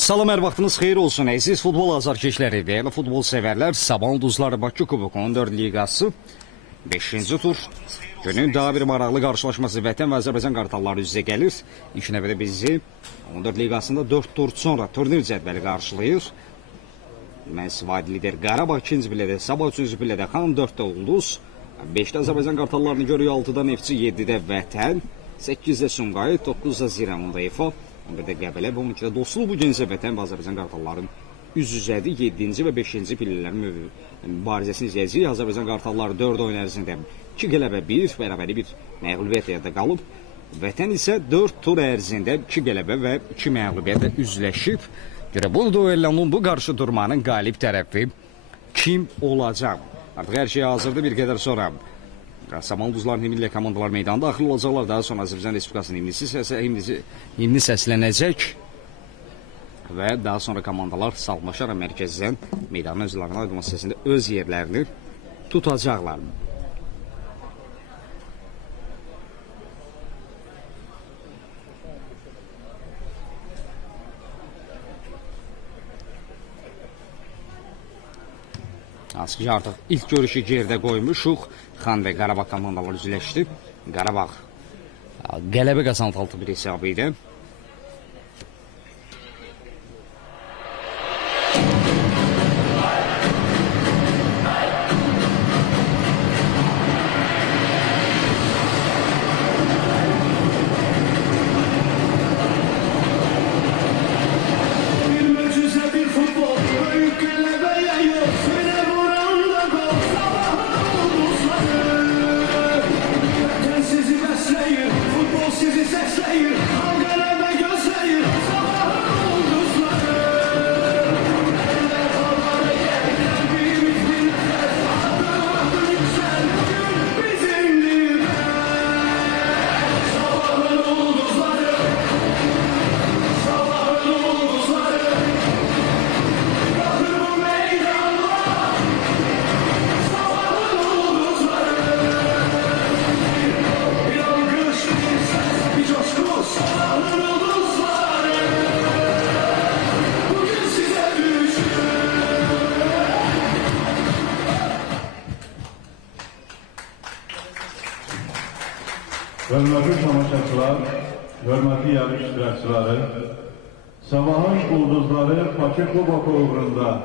Salam, hər vaxtınız xeyir olsun əziz futbol azarkeşləri, dəyərli futbol sevərlər. Sabah Ulduzları Bakı Kuboku 14 liqası 5-ci tur. Günün daha bir maraqlı qarşılaşması Vətən və Azərbaycan qartalları üzrə gəlir. İlk növbədə bizi 14 liqasında 4 tur sonra turnir cədvəli qarşılayır. Məhz vadi lider Qarabağ 2-ci pillədə, Sabah 3-cü pillədə, Xan 4-də Ulduz, 5-də Azərbaycan qartallarını görüyor, 6-da Neftçi, 7-də Vətən, 8-də Sumqayıt, 9-da Zirəmunda İFA, 11-də Qəbələ və 12-də Dostluq. Bu gün isə Vətən və Azərbaycan qartalların üz-üzədir. 7-ci və 5-ci pillələrin mübarizəsini izləyəcəyik. Azərbaycan qartalları 4 oyun ərzində 2 qələbə, 1 bərabəri, 1 məğlubiyyət yerdə qalıb. Vətən isə 4 tur ərzində 2 qələbə və 2 məğlubiyyətlə üzləşib. Görə bu duellanın, bu qarşı durmanın qalib tərəfi kim olacaq? Artıq hər şey hazırdır. Bir qədər sonra Saman Ulduzların himni ilə komandalar meydana daxil olacaqlar. Daha sonra Azərbaycan Respublikasının himni səslənəcək və daha sonra komandalar salmaşaraq mərkəzdən meydanın özlərinin aydınma səsində öz yerlərini tutacaqlar. Aslında artıq ilk görüşü gerdə qoymuşuq. Xan və Qarabağ komandaları üzləşdi. Qarabağ qələbə qazandı 6-1 hesabı ilə. Hörmətli tamaşaçılar, hörmətli yarış iştirakçıları, Sabahın Ulduzları Bakı Kuboku uğrunda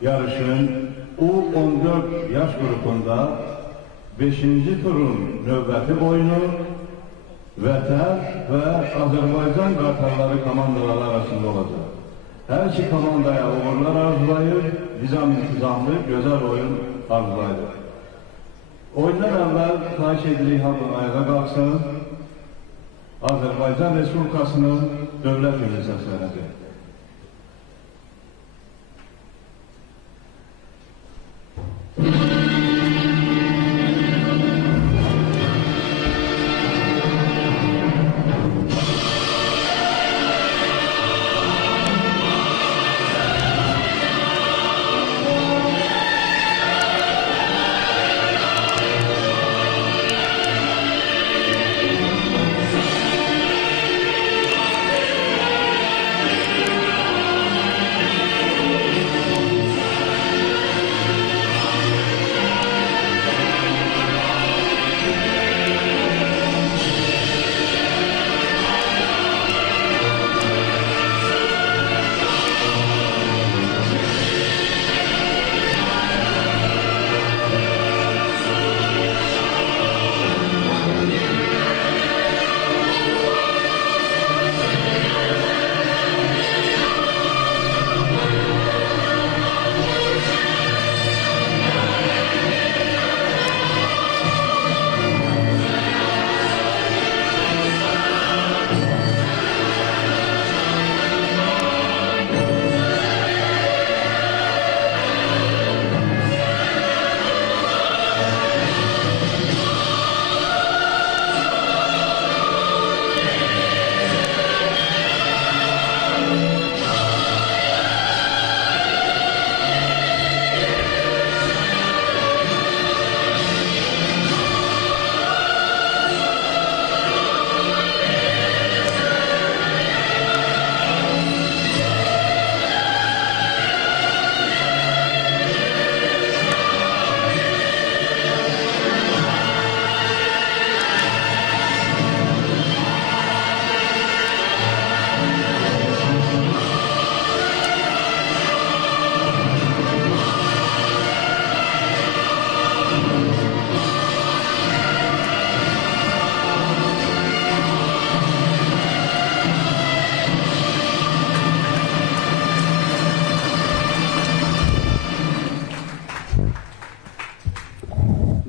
yarışın U14 yaş grubunda 5-ci turun növbəti oyunu Vətən və Azərbaycan qartalları komandaları arasında olacaq. Hər iki komandaya uğurlar arzulayır, nizam-intizamlı, gözəl oyun arzulayır. Oyundan əvvəl xahiş edirik hamı ayağa qalksın, Azərbaycan Respublikasının dövlət himni səslənəcək.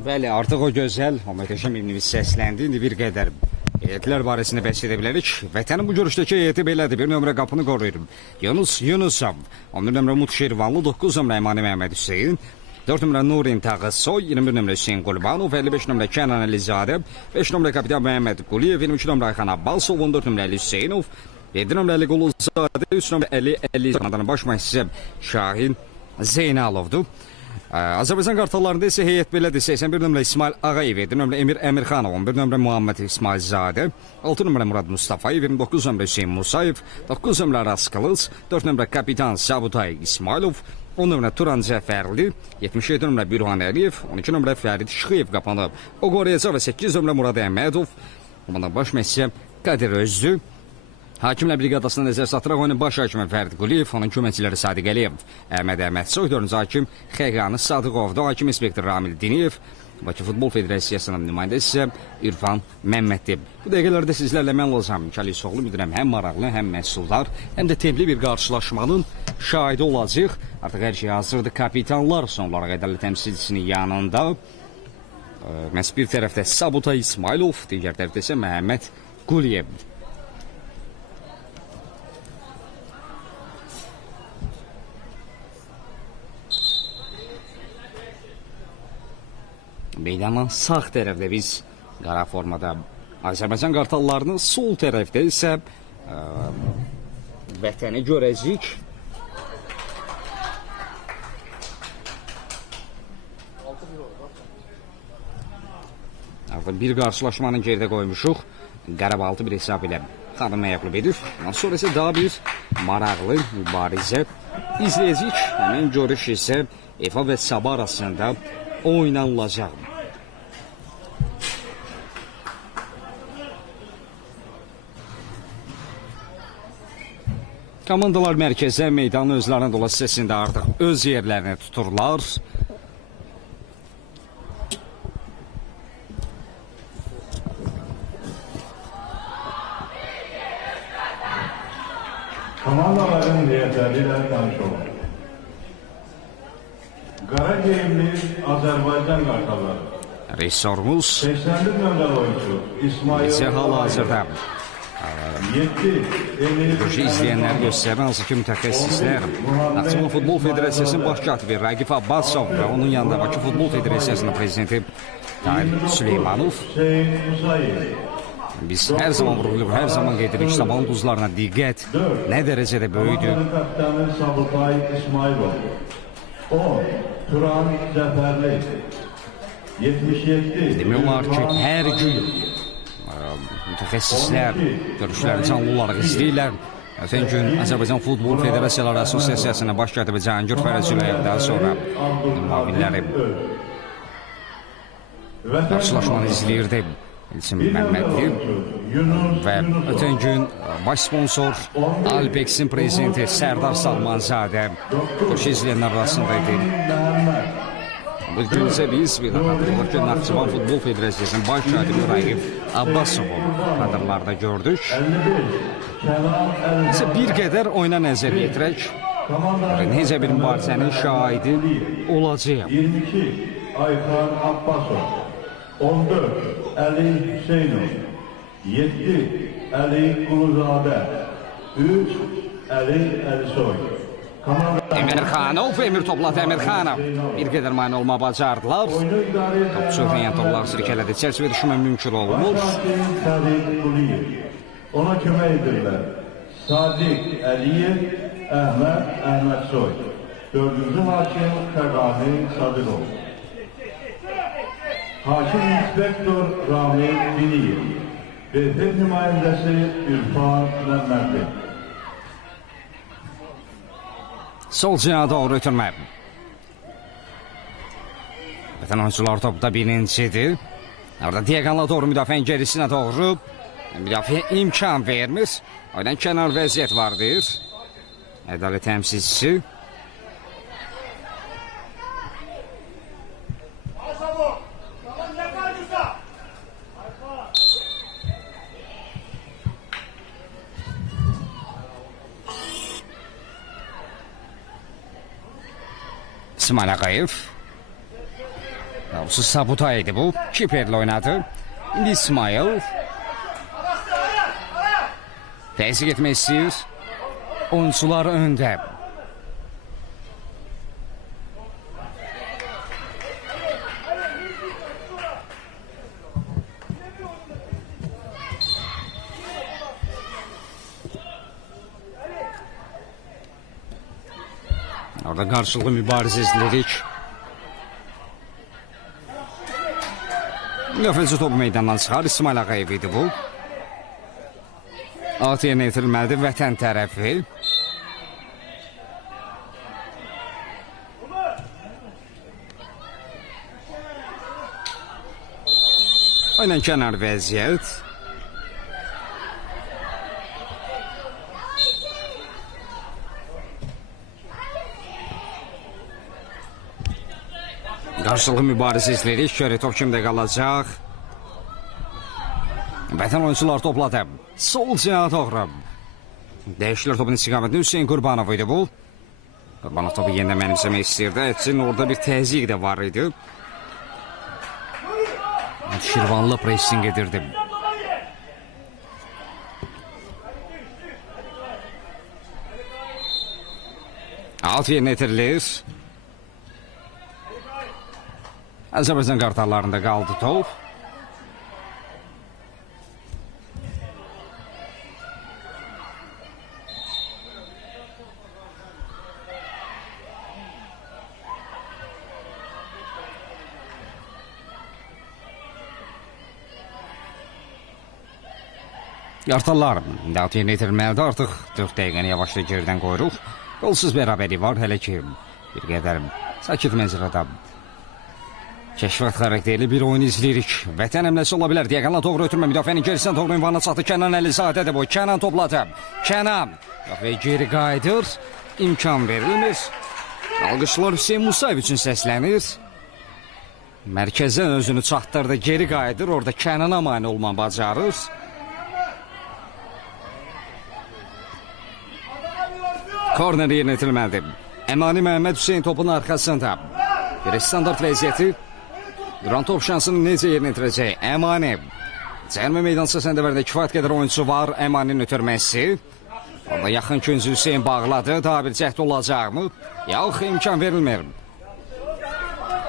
Bəli, artıq o gözəl, o möhtəşəm himnimiz səsləndi. İndi bir qədər heyətlər barəsində bəhs edə bilərik. Vətənin bu görüşdəki heyəti belədir. 1 nömrə qapını qoruyur Yunus Yunusov, 11 nömrə Umut Şirvanlı, 9 nömrə Əmani Məhəmməd Hüseyin, 4 nömrə Nurin Tağısoy, 21 nömrə Hüseyin Qurbanov, 55 nömrə Kənan Əlizadə, 5 nömrə Kapitan Məhəmməd Quliyev, 22 nömrə Ayxan Abbasov, 14 nömrə Əli Hüseynov, 7 nömrə Əli Quluzadə, 3 nömrə Əli Zanadının baş məşqçisi Şahin Zeynalovdur. Azərbaycan qartallarında isə heyət belədir. 81 nömrə İsmail Ağayev, 7 nömrə Emir Əmirxanov, 11 nömrə Muhammed İsmailzadə, 6 nömrə Murad Mustafayev, 29 nömrə Hüseyin Musayev, 9 nömrə Aras Qılınc, 4 nömrə Kapitan Sabutay İsmailov, 10 nömrə Turan Cəfərli, 77 nömrə Bürhan Əliyev, 12 nömrə Fərid Şıxıyev qapanıb. O qoruyacaq və 8 nömrə Murad Əhmədov, ondan baş məşqçi Qadir Özdü. Hakimlə briqadasına nəzər satıraq onun baş hakimi Fərid Quliyev, onun köməkçiləri Sadiq Əliyev, Əhməd Əhmədsoy, 4-cü hakim Xəqani Sadıqovda, hakim inspektor Ramil Diniyev, Bakı Futbol Federasiyasının nümayəndəsi isə İrfan Məmmədli. Bu dəqiqələrdə sizlərlə mən Lozan Kəlisoğlu bildirəm, həm maraqlı, həm məhsuldar, həm də templi bir qarşılaşmanın şahidi olacaq. Artıq hər şey hazırdır. Kapitanlar son olaraq ədalət təmsilçisinin yanında. Məhz bir tərəfdə Sabutay İsmailov, digər tərəfdə isə Məhəmməd Quliyev. Meydanın sağ tərəfdə biz qara formada Azərbaycan qartallarının, sol tərəfdə isə vətəni görəcəyik. Artıq bir qarşılaşmanın geridə qoymuşuq. Qarabaltı bir hesab ilə xanım məğlub edir. Ondan sonra isə daha bir maraqlı mübarizə izləyəcəyik. Həmin görüş isə EFA və Sabah arasında oynanılacaq. Komandalar mərkəzə, meydanın özlərinin dola hissəsində artıq öz yerlərini tuturlar. Komandaların heyətləri ilə tanış olun. Qara geyimli Azərbaycan qartalları. Rejissorumuz 81 nömrəli oyuncu İsmail bizə hal-hazırda 7 görüşü izləyənləri göstərən hansı ki mütəxəssislər Naxçıvan Futbol Federasiyasının baş katibi Raqif Abbasov və onun yanında Bakı Futbol Federasiyasının prezidenti Tahir Süleymanov. Hüseyin Musayev. Biz hər zaman vurğuluq, hər zaman qeyd edirik, Sabahın duzlarına diqqət nə dərəcədə böyükdür. Kapitanı Sabutay İsmailov. 10 Turan Cəfərli. 77 Demək olar ki, hər gün mütəxəssislər görüşləri canlı olaraq izləyirlər. Ötən gün Azərbaycan Futbol Federasiyaları Assosiasiyasının baş katibi Cahangir Fərəzüləyevdən sonra müavinləri qarşılaşmanı izləyirdi. İlçin Məmmədli və ötən gün baş sponsor Albex'in prezidenti Sərdar Salmanzadə görüşü izləyənlər arasındaydı. Bu gün isə biz bir daha xatırladıq ki, Naxçıvan Futbol Federasiyasının baş katibi Raqif Abbasovu kadrlarda gördük. İsə bir qədər oyuna nəzər yetirək. Necə bir mübarizənin şahidi olacaq. 22 Ayxan Abbasov. 14 Əli Hüseynov. 7 Əli Quluzadə. 3 Əli Əlisoy. Emirxanov, Emir topladı Emirxanov. Bir qədər mane olma bacardılar. Top sürüyən toplar sirkələdi. Çərçivə düşmə mümkün olmur. Sadiq Quliyev. Ona kömək edirlər. Sadiq Əliyev, Əhməd Əhmədsoy. 4-cü hakim Xəqani Sadıqov. Hakim inspektor Ramil Diniyev. BF nümayəndəsi İrfan Məmmədli. Sol cinaya doğru ötürmə. Vətən oyuncular topda birincidir. Orada diagonala doğru müdafiənin gerisinə doğru. Müdafiə imkan vermir. Oydan kənar vəziyyət vardır. Ədalət təmsilçisi. İsmail Ağayev. Topsuz Sabuta idi bu. Kiperle oynadı. İndi İsmail. Təzyiq etmək istəyir. Oyuncular öndə. Orada qarşılıqlı mübarizə izlədik. Müdafiəçi topu meydandan çıxar. İsmail Ağayev idi bu. At yerinə yetirilməlidir vətən tərəfi. Aynen kənar vəziyyət. Qarşılıqlı mübarizə izləyirik. Görək top kimdə qalacaq. Vətən oyuncular topladı. Sol cinayət doğru. Dəyişilər topun istiqamətini Hüseyin Qurbanov idi bu. Qurbanov topu yenidən mənimsəmək istəyirdi. Etsin orada bir təzyiq də var idi. Şirvanlı pressing edirdi. Alt yerinə etirilir. Azərbaycan qartallarında qaldı top. Qartallar alt yerinə itirilməlidir. Artıq 4 dəqiqəni yavaşla geridən qoyuruq. Qolsuz bərabəri var. Hələ ki bir qədər sakit mənzərədə kəşfiyyat xarakterli bir oyun izləyirik. Vətən əmləsi ola bilər. Diaqonal doğru ötürmə. Müdafiənin gerisindən doğru ünvanına çatdı. Kənan Əlizadədir bu. Kənan topladı. Kənan. Və geri qayıdır. İmkan verilmir. Alqışlar Hüseyin Musayev üçün səslənir. Mərkəzdən özünü çatdırdı. Geri qayıdır. Orada Kənana mane olma bacarır. Korner yerinə itirilməlidir. Əmani Məhəmməd Hüseyin topun arxasında. Bir standart vəziyyəti. Duran top şansını necə yerinə itirəcək? Əmani. Cərmə meydançası səndəvərdə kifayət qədər oyuncu var. Əmaninin ötürməsi. Orada yaxın küncü Hüseyin bağladı. Daha bir cəhd olacaqmı? Yox, imkan verilmir.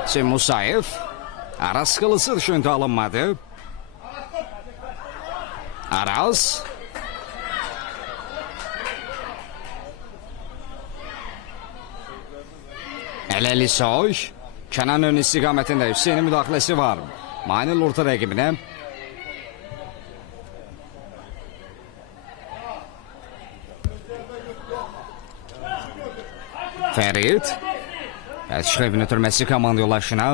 Hüseyin Musayev. Aras qılısı düşündü alınmadı. Aras. Ələli Soy. Kənan ön istiqamətində Hüseynin müdaxiləsi var. Manil orta rəqibinə. Fərid. Şıxevin ötürməsi komanda yollaşına.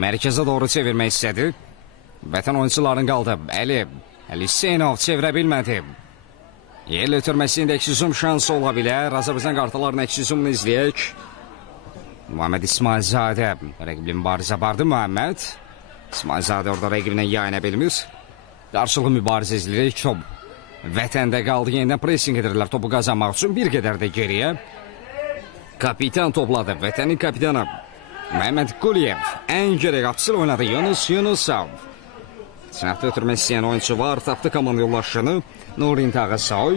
Mərkəzə doğru çevirmək istədi. Vətən oyuncuların qaldı. Əli Hüseynov çevirə bilmədi. Yel ötürməsində əksizum şansı ola bilər. Azərbaycan qartalarının əksizumunu izləyək. Muhammed İsmailzadə rəqibli mübarizə bardı. Muhammed İsmailzadə orada rəqibinə yayına bilmir. Qarşılıqlı mübarizə izləyirik. Top vətəndə qaldı. Yenidən pressing edirlər topu qazanmaq üçün. Bir qədər də geriyə. Kapitan topladı. Vətənin kapitanı Məhəmməd Quliyev. Ən geri qapısı oynadı. Yunusov. Sınaqda ötürmək istəyən oyuncu var. Tapdı komanda yollaşını. Nurin Tağısoy.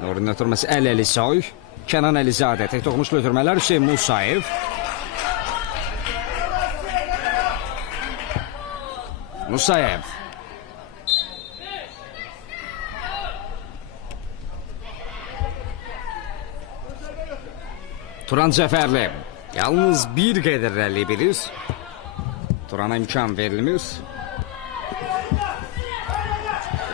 Nurin ötürməsi Əli Soy. Kənan Əlizadə. Tek toxunuşlu ötürmələr Hüseyin Musayev. Musayev. Turan Cəfərli. Yalnız bir qədər rəlli bilir. Turana imkan verilmir.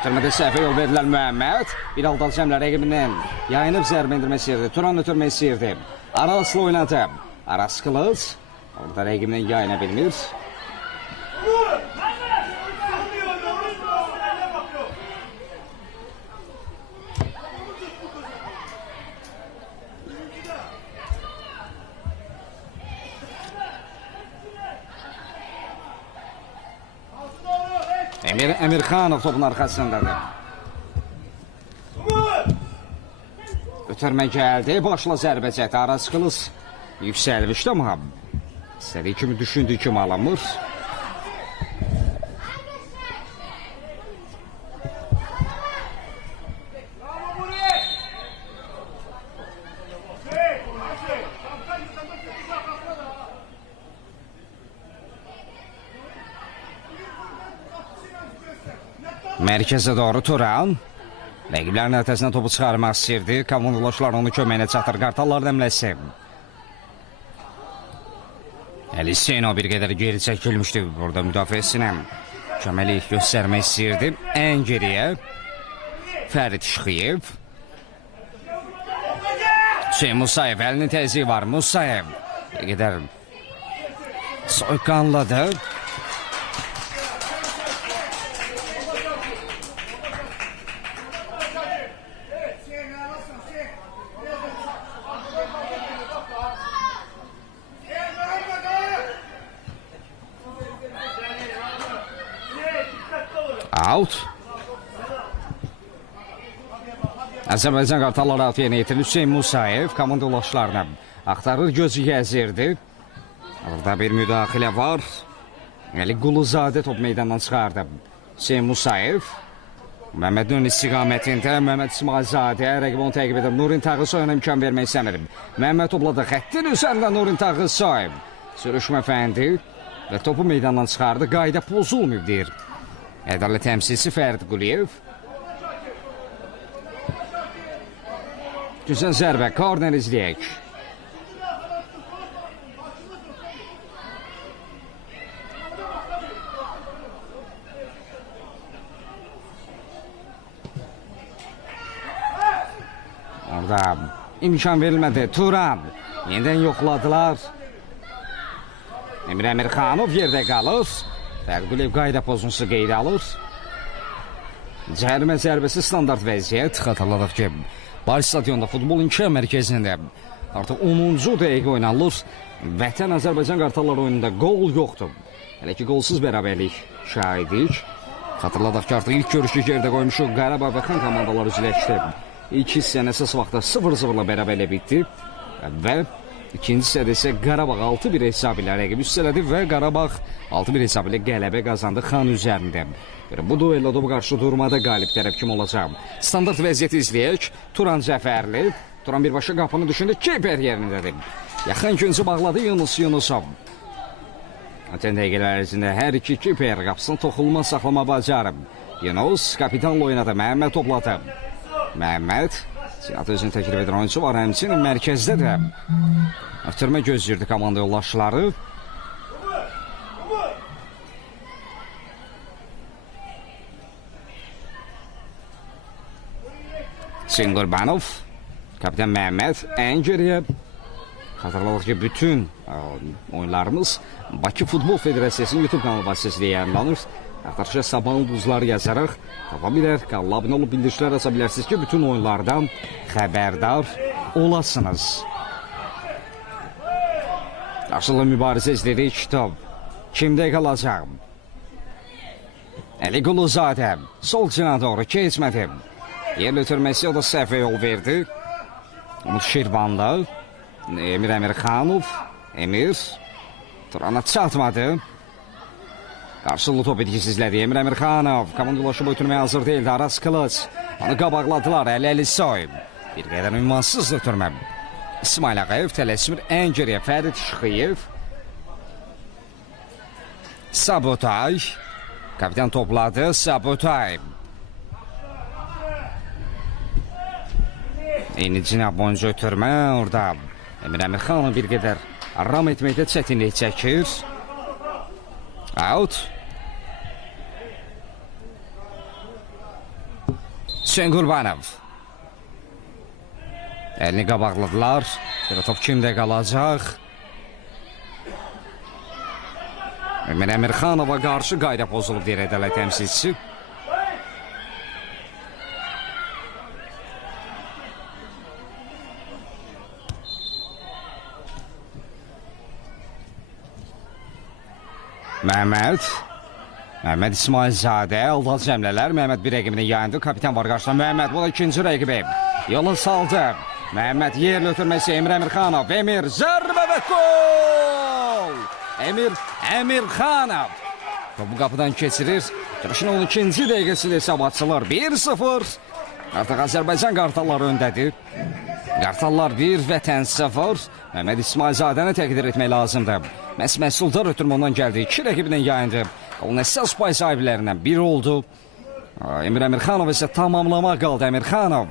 Ötürmədə səhvə yol verirlər Məhəmməd. Bir aldal cəmlə rəqibindən yayınıb zərbə indirmək istəyirdi. Turan ötürmək istəyirdi. Araslı oynadı. Aras Qılız. Orada rəqibindən yayına bilmir. Emirxanov topun arxasındadır. Ötürmə gəldi. Başla zərbə çəkdi. Aras Qılız yüksəlmişdi amma istədiyi kimi düşündüyü kimi alamır. Mərkəzə doğru Turan. Rəqiblərin ətəsinə topu çıxarmaq istəyirdi. Komandalaşlar onu köməyinə çatır. Qartalların əmləsi. Əliseno bir qədər geri çəkilmişdi. Burada müdafiəsinə köməlik göstərmək istəyirdi. Ən geriyə Fərid Şıxıyev. Hüseyin Musayev, əlinin təzyiqi var. Musayev bir qədər soyuqqanladı. Out. Azərbaycan Qartalları altı yerinə yetirir. Hüseyin Musayev komandalaşlarına axtarır, gözü gəzirdi. Orada bir müdaxilə var. Ali Quluzadə top meydandan çıxardı. Hüseyin Musayev. Məhmədin istiqamətində Məhməd İsmailzadə rəqib onu təqib edir. Nurin Tağısoyuna imkan vermək istəmir. Məhməd topladı. Xəttin üzərində Nurin Tağısoy. Sürüşmə fəndi və topu meydandan çıxardı. Qayda pozulmayıb deyir Ədalət təmsilçisi Fərid Quliyev. Güzel zərbə, korner izləyək. Orada imkan verilmədi. Turan yenidən yoxladılar. Emir Əmirxanov yerdə qalır. Fərid Quliyev qayda pozuntusu qeydə alır. Cərimə zərbəsi standart vəziyyət. Xatırladıq ki, Paris stadionda futbol inkişaf mərkəzində artıq 10-cu dəqiqə oynanılır. Vətən Azərbaycan Qartalları oyununda qol yoxdur. Hələ ki, qolsuz bərabərlik şahidik. Xatırladaq ki, artıq ilk görüşü yerdə qoymuşuq. Qarabağ və Xan komandaları üzləşdi. İlk hissənin əsas vaxtda 0-0-la bərabərlə bitdi. Və ikinci hissədə isə Qarabağ 6-1 hesabı ilə rəqib üstələdi və Qarabağ 6-1 hesabı ilə qələbə qazandı Xan üzərində. Bu duelloda bu qarşı durmada qalib tərəf kim olacaq? Standart vəziyyəti izləyək. Turan Cəfərli. Turan birbaşa qapını düşündü. Kiper yerindədir. Yaxın güncü bağladı Yunus Yunusov. Ötən dəqiqələr ərzində hər iki kiper qapısını toxulma saxlama bacarıb. Yunus kapitanla oynadı. Məhəmməd topladı. Məhəmməd Sinat özünü təklif edən oyuncu var. Həmçinin mərkəzdə də ötürmə gözləyirdi komanda yoldaşları. Hüseyin Qurbanov, kapitan Məhəmməd ən geriyə. Xatırladıq ki, bütün oyunlarımız Bakı Futbol Federasiyasının YouTube kanalı vasitəsilə yayınlanır. Yaxtarışa Sabahın Ulduzları yazaraq tapa bilər, kanala abunə olub bildirişlər asa bilərsiniz ki, bütün oyunlardan xəbərdar olasınız. Qarşılıqlı mübarizə izlədik. Kitab kimdə qalacaq? Ali Quluzadə sol cinə doğru keçmədi. Yerli ötürməsi o da səhvə yol verdi. Umut Şirvanlı, Emir Əmirxanov, Emir Turana çatmadı. Qarşılıqlı top etkisizlədi. Emir Əmirxanov komandalaşıb ötürməyə hazır deyildi. Aras Qılıç onu qabaqladılar. Əli Soy bir qədər ünvansız ötürmə. İsmail Ağayev tələsimir ən geriyə. Fərid Şıxıyev. Sabotay. Kapitan topladı. Sabotay. Eyni cinab boyunca ötürmə. Orada Emir Əmirxanov bir qədər aram etməkdə çətinlik çəkir. Out. Hüseyin Qurbanov. Əlini qabaqladılar. Bir top kimdə qalacaq? Emir Əmirxanova qarşı qayda pozulub deyir Ədalət təmsilçisi. Məhməd İsmailzadə aldı cəmlələr. Məhməd bir rəqibini yayındı. Kapitan var qarşıda. Məhməd bu da ikinci rəqibi. Yolu saldı. Məhməd yerli ötürməsi Emir Əmirxanov. Emir zərbə və gol! Emir Əmirxanov topu qapıdan keçirir. Yarışın 12-ci dəqiqəsində hesab açılır. 1-0. Artıq Azərbaycan Qartalları öndədir. Qartallar 1, Vətən 0. Məhməd İsmailzadəni təqdir etmək lazımdır. Məsudlar ötürmə ondan gəldi. 2 rəqibindən yayındı. Onun əsas pay sahiblərindən biri oldu. Emir Əmirxanov isə tamamlamaq qaldı. Əmirxanov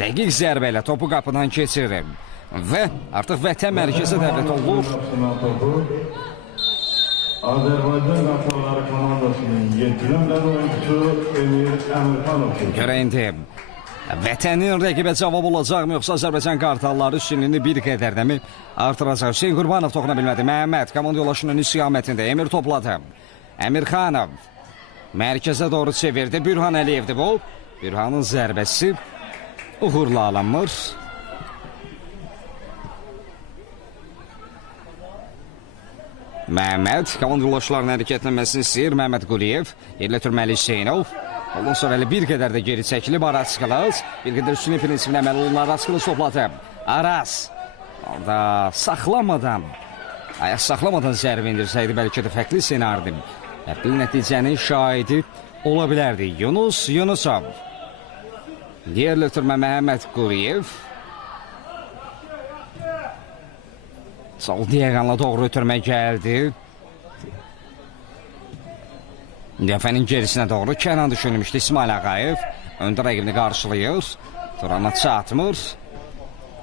dəqiq zərbə ilə topu qapıdan keçirir və artıq vətən mərkəzi dəvət olunur. Topu Azərbaycan Qartalları komandasının 7 nömrəli oyuncusu Emir Əmirxanov. Görə indi vətənin rəqibə cavab olacaqmı, yoxsa Azərbaycan Qartalları üstünlüyünü bir qədər də mi artıracaq? Hüseyin Qurbanov toxuna bilmədi. Məhəmməd komanda yoldaşının istiqamətində. Emir topladı. Əmirxanov mərkəzə doğru çevirdi. Bürhan Əliyevdir bu. Bürhanın zərbəsi uğurla alınmır. Məhəmməd komanda yoldaşlarının hərəkətlənməsini istəyir. Məhəmməd Quliyev yerlə türməli Hüseynov. Ondan sonra elə bir qədər də geri çəkilib Aras Qılız. Bir qədər üstünlük prinsipinə əməl olunur. Aras Qılız topladı. Aras orada ayaq saxlamadan zərbə indirsəydi bəlkə də fərqli senardi. Fərqli nəticənin şahidi ola bilərdi. Yunus Yunusov. Yerlə türmə Məhəmməd Quliyev. Sol diaqonala doğru ötürmə gəldi. Dəfənin gerisinə doğru Kənan düşünmüşdü İsmail Ağayev. Öndə rəqibini qarşılayır. Turana çatmır.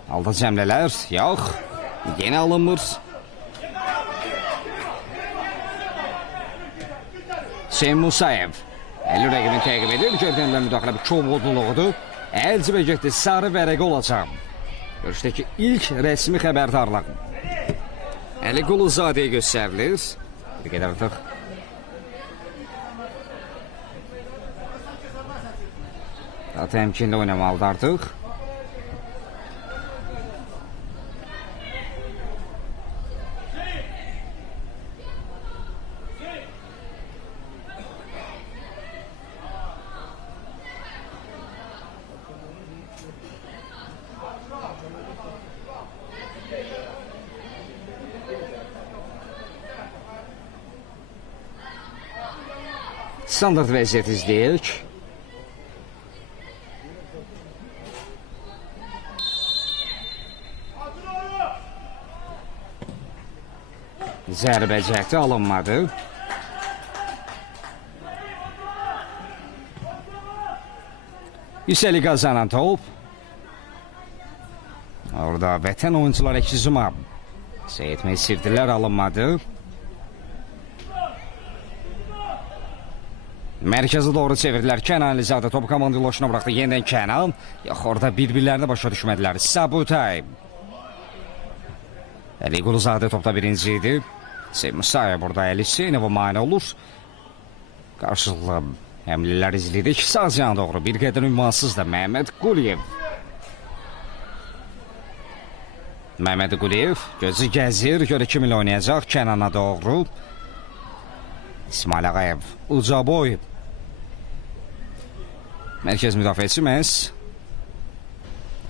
Alda cəmlələr. Yox. Yenə alınmır. Hüseyin Musayev. Əli rəqibini təqib edir. Gördüyündə müdaxilə bir çovudluğudur. Əlcibə getdi. Sarı vərəqə olacaq. Görüşdəki ilk rəsmi xəbərdarlıq. Əli Quluzadəyə göstərilir. Bir qədər artıq daha təmkinli oynamalıdır artıq. Standart vəziyyət izləyək. Zərbə cəhdi alınmadı. Yüksəli qazanan top. Orada vətən oyuncular ekizuma seyretmək istərdilər, alınmadı. Mərkəzə doğru çevirdilər. Kənan Əlizadə topu komanda yoldaşına bıraxdı. Yenidən Kənan. Yox, orada bir-birlərini başa düşmədilər. Sabutay. Əli Quluzadə topda birinci idi. Hüseyin Musayev burada Əli Hüseynova mane olur. Qarşılıqlı həmlilər izlədik. Sağ yana doğru bir qədər ünvansız da Məhəmməd Quliyev. Məhəmməd Quliyev gözü gəzir. Görə kiminlə oynayacaq? Kənana doğru. İsmail Ağayev uca boy. Mərkəz müdafiəçi məhz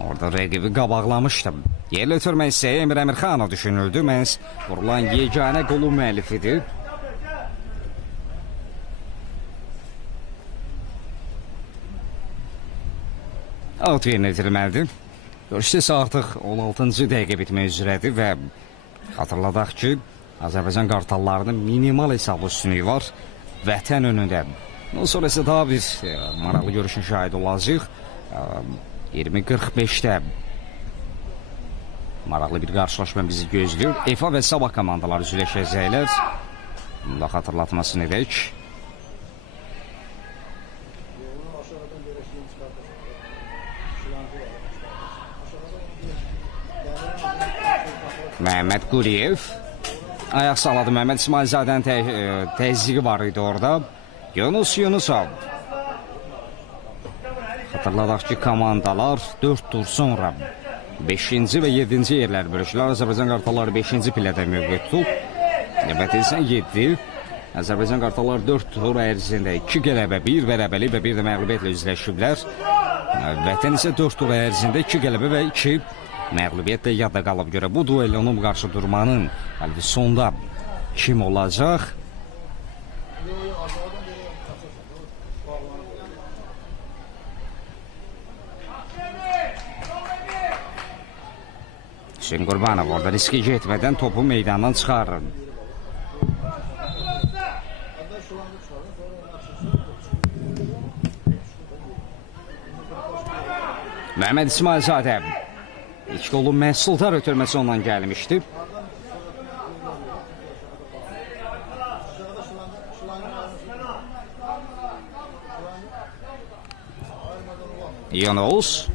orada rəqibi qabaqlamışdım. Yerlə ötürmək istəyə Emir Əmirxanov düşünüldü. Məhz vurulan yeganə qolu müəllifidir. Out yerinə itirilməlidir. Görüşdə isə artıq 16-cı dəqiqə bitmək üzrədir və xatırladaq ki, Azərbaycan Qartallarının minimal hesabı üstünlüyü var vətən önündə. Ondan sonra isə daha bir maraqlı görüşün şahidi olacaq. 20:45-də maraqlı bir qarşılaşma bizi gözləyir. EFA və Sabah komandaları üzləşəcəklər. Bunu da xatırlatmasını edək. Məhəmməd Quliyev ayaq salladı. Məhəmməd İsmailzadənin təzyiqi var idi orada. Yunus Yunusov. Xatırladaq ki, komandalar 4 tur sonra 5-ci və 7-ci yerlər bölüşürlər. Azərbaycan Qartalları 5-ci pillədə mövqe tutub. Növbəti isə 7. Azərbaycan Qartalları 4 tur ərzində 2 qələbə, 1 bərabərlik və 1 də məğlubiyyətlə üzləşiblər. Vətən isə 4 tur ərzində 2 qələbə və 2 məğlubiyyət də yadda qalıb. Görə bu duelonun qarşı durmanın sonda kim olacaq? Hüseyin Qurbanov orada riski getmədən topu meydandan çıxarır. Məhəmməd İsmailzadə ilk qolu Məhsuldar ötürməsi ondan gəlmişdi. Yunus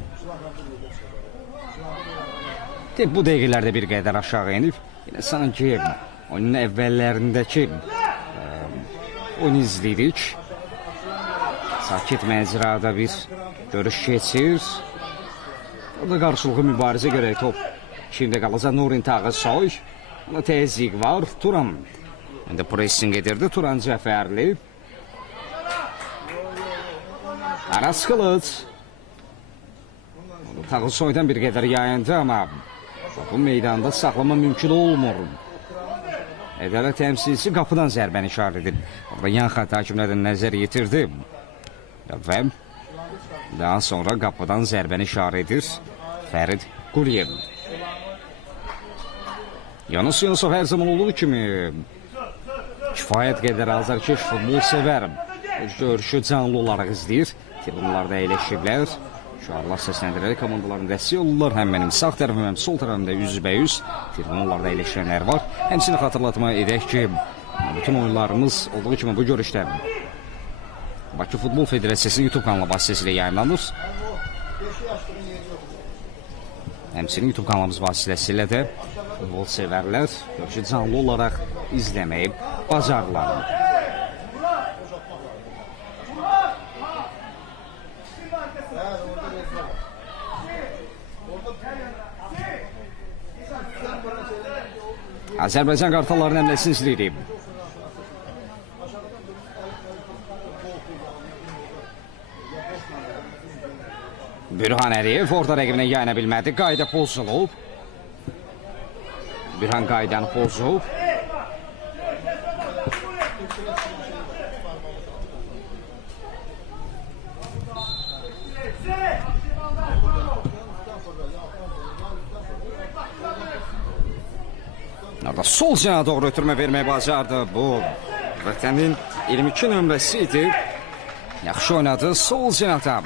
bu dəqiqələrdə bir qədər aşağı inib. Yine sanki oyunun əvvəllərindəki oyunu izləyirik. Sakit məcrada bir görüş keçir. Orada qarşılıqlı mübarizə görək top. Şimdi qalacaq Nurin Tağısoy. Ona təzyiq var. Turan indi pressing edirdi. Turan Cəfərli. Aras Qılıç. Tağısoydan bir qədər yayındı ama bu meydanda saxlama mümkün olmur. Ədalət təmsilçisi qapıdan zərbəni işarə edir. Orada yan xətt hakimlərdən nəzər yetirdi. Və daha sonra qapıdan zərbəni işarə edir Fərid Quliyev. Yunus Yunusov hər zaman olduğu kimi kifayət qədər azarkeş futbol sevər. Görüşü canlı olaraq izləyir. Tribunlarda əyləşiblər. Şuarlar səsləndirərək komandaların dəstək olurlar. Həm mənim sağ tərəfim, həm sol tərəfimdə üzbəüz tribunlarda əyləşənlər var. Həmçinin xatırlatma edək ki, bütün oyunlarımız olduğu kimi bu görüşdə Bakı Futbol Federasiyasının YouTube kanalı vasitəsilə yayınlanır. Həmçinin YouTube kanalımız vasitəsilə də futbol sevərlər görüşü canlı olaraq izləməyi bacarırlar. Azərbaycan Qartalların əmləsini izləyirik. Bürhan Əliyev orada rəqibinə yayına bilmədi. Qayda pozulub. Bürhan qaydanı pozub. Orada sol cana doğru ötürmə verməyə bacardı. Bu vətənin 22 nömrəsi idi. Yaxşı oynadı sol cinata.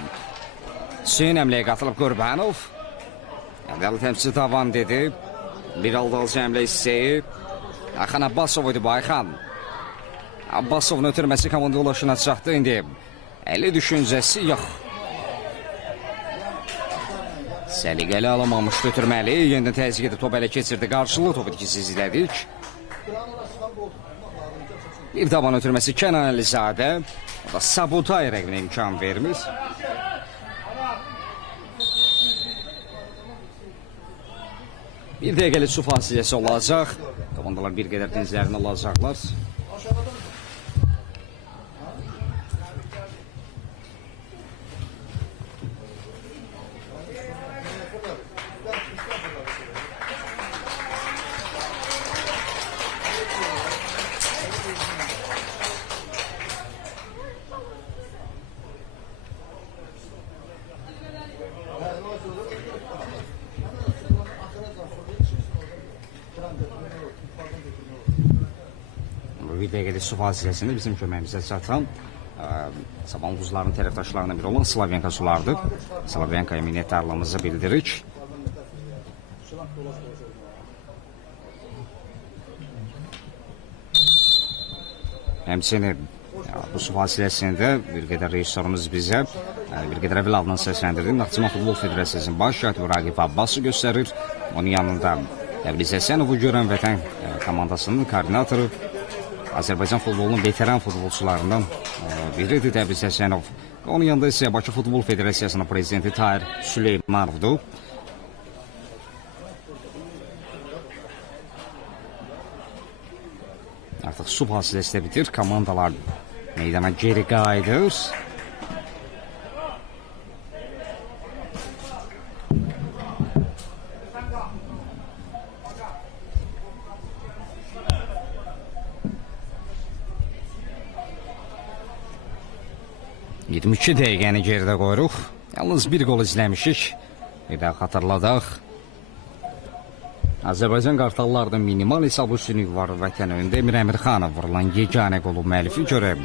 Hüseyin əmləyə qatılıb Qurbanov. Əvvəl təmsilçi tavan dedi. Bir aldalıcı əmlə hissəyi. Ayxan Abbasov idi bu Ayxan. Abbasovun ötürməsi komanda ulaşına çıxdı indi. Əli düşüncəsi yox. Səliqəli alamamışdı ötürməli. Yenidən təzyiq edib top ələ keçirdi. Qarşılıqlı topu dikisiz izlədik. Bir taban ötürməsi Kənan Əlizadə. O da Sabutay rəqibinə imkan vermir. Bir dəqiqəlik su fasiləsi olacaq. Komandalar bir qədər dənizlərini alacaqlar. Bir dəqiqəlik su fasiləsində bizim köməyimizə çatan Saban Ulduzlarının tərəfdaşlarından biri olan Slavyanka sulardır. Slavyankaya minnətdarlığımızı bildiririk. Həmçinin bu su fasiləsində bir qədər rejissorumuz bizə bir qədər əvvəl adından səsləndirdi. Naxçıvan Futbol Federasiyasının baş katibi Raqib Abbası göstərir. Onun yanında Təbriz Həsənovu görən vətən komandasının koordinatoru Azərbaycan futbolunun veteran futbolçularından biridir Təbriz Həsənov. Onun yanında isə Bakı Futbol Federasiyasının prezidenti Tahir Süleymanovdur. Artıq su fasiləsi də bitir. Komandalar meydana geri qayıdır. ...22 dəqiqəni geridə qoyuruq. Yalnız bir gol izləmişik. Bir də xatırladaq. Azərbaycan Qartallarında minimal hesab üstünlük var vətən önündə. Emir Əmirxanov vurulan yeganə qolu müəllifi görək.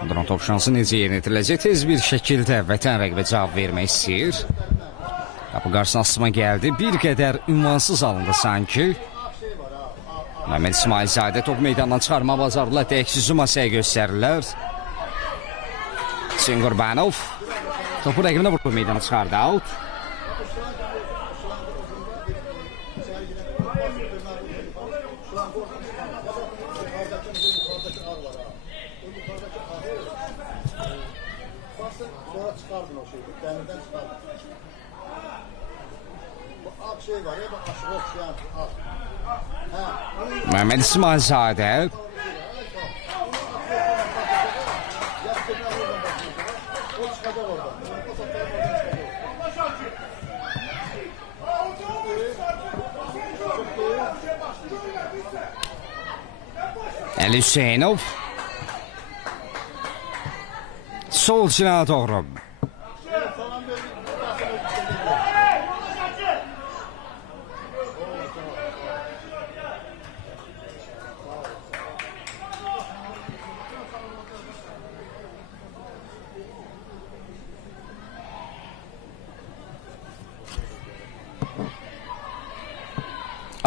Ondan top şansı necə yerinə etiriləcək? Tez bir şəkildə vətən rəqibə cavab vermək istəyir. Qapı qarşısına asma gəldi. Bir qədər ünvansız alındı sanki. Məhəmməd İsmailzadə top meydandan çıxarma bacardılar. Dəqiqsiz masaya göstərirlər. Hüseyin Qurbanov topu rəqibinə vurdu, meydana çıxardı. Out. Sonra çıkardın o şeyi, demirden çıkardın. Bu ak şey var ya, bak aşırı okşayan. Məhəmməd İsmailzadə O çıkacak oradan. O topların oradan çıkacak. Əli Hüseynov sol cinaya doğru.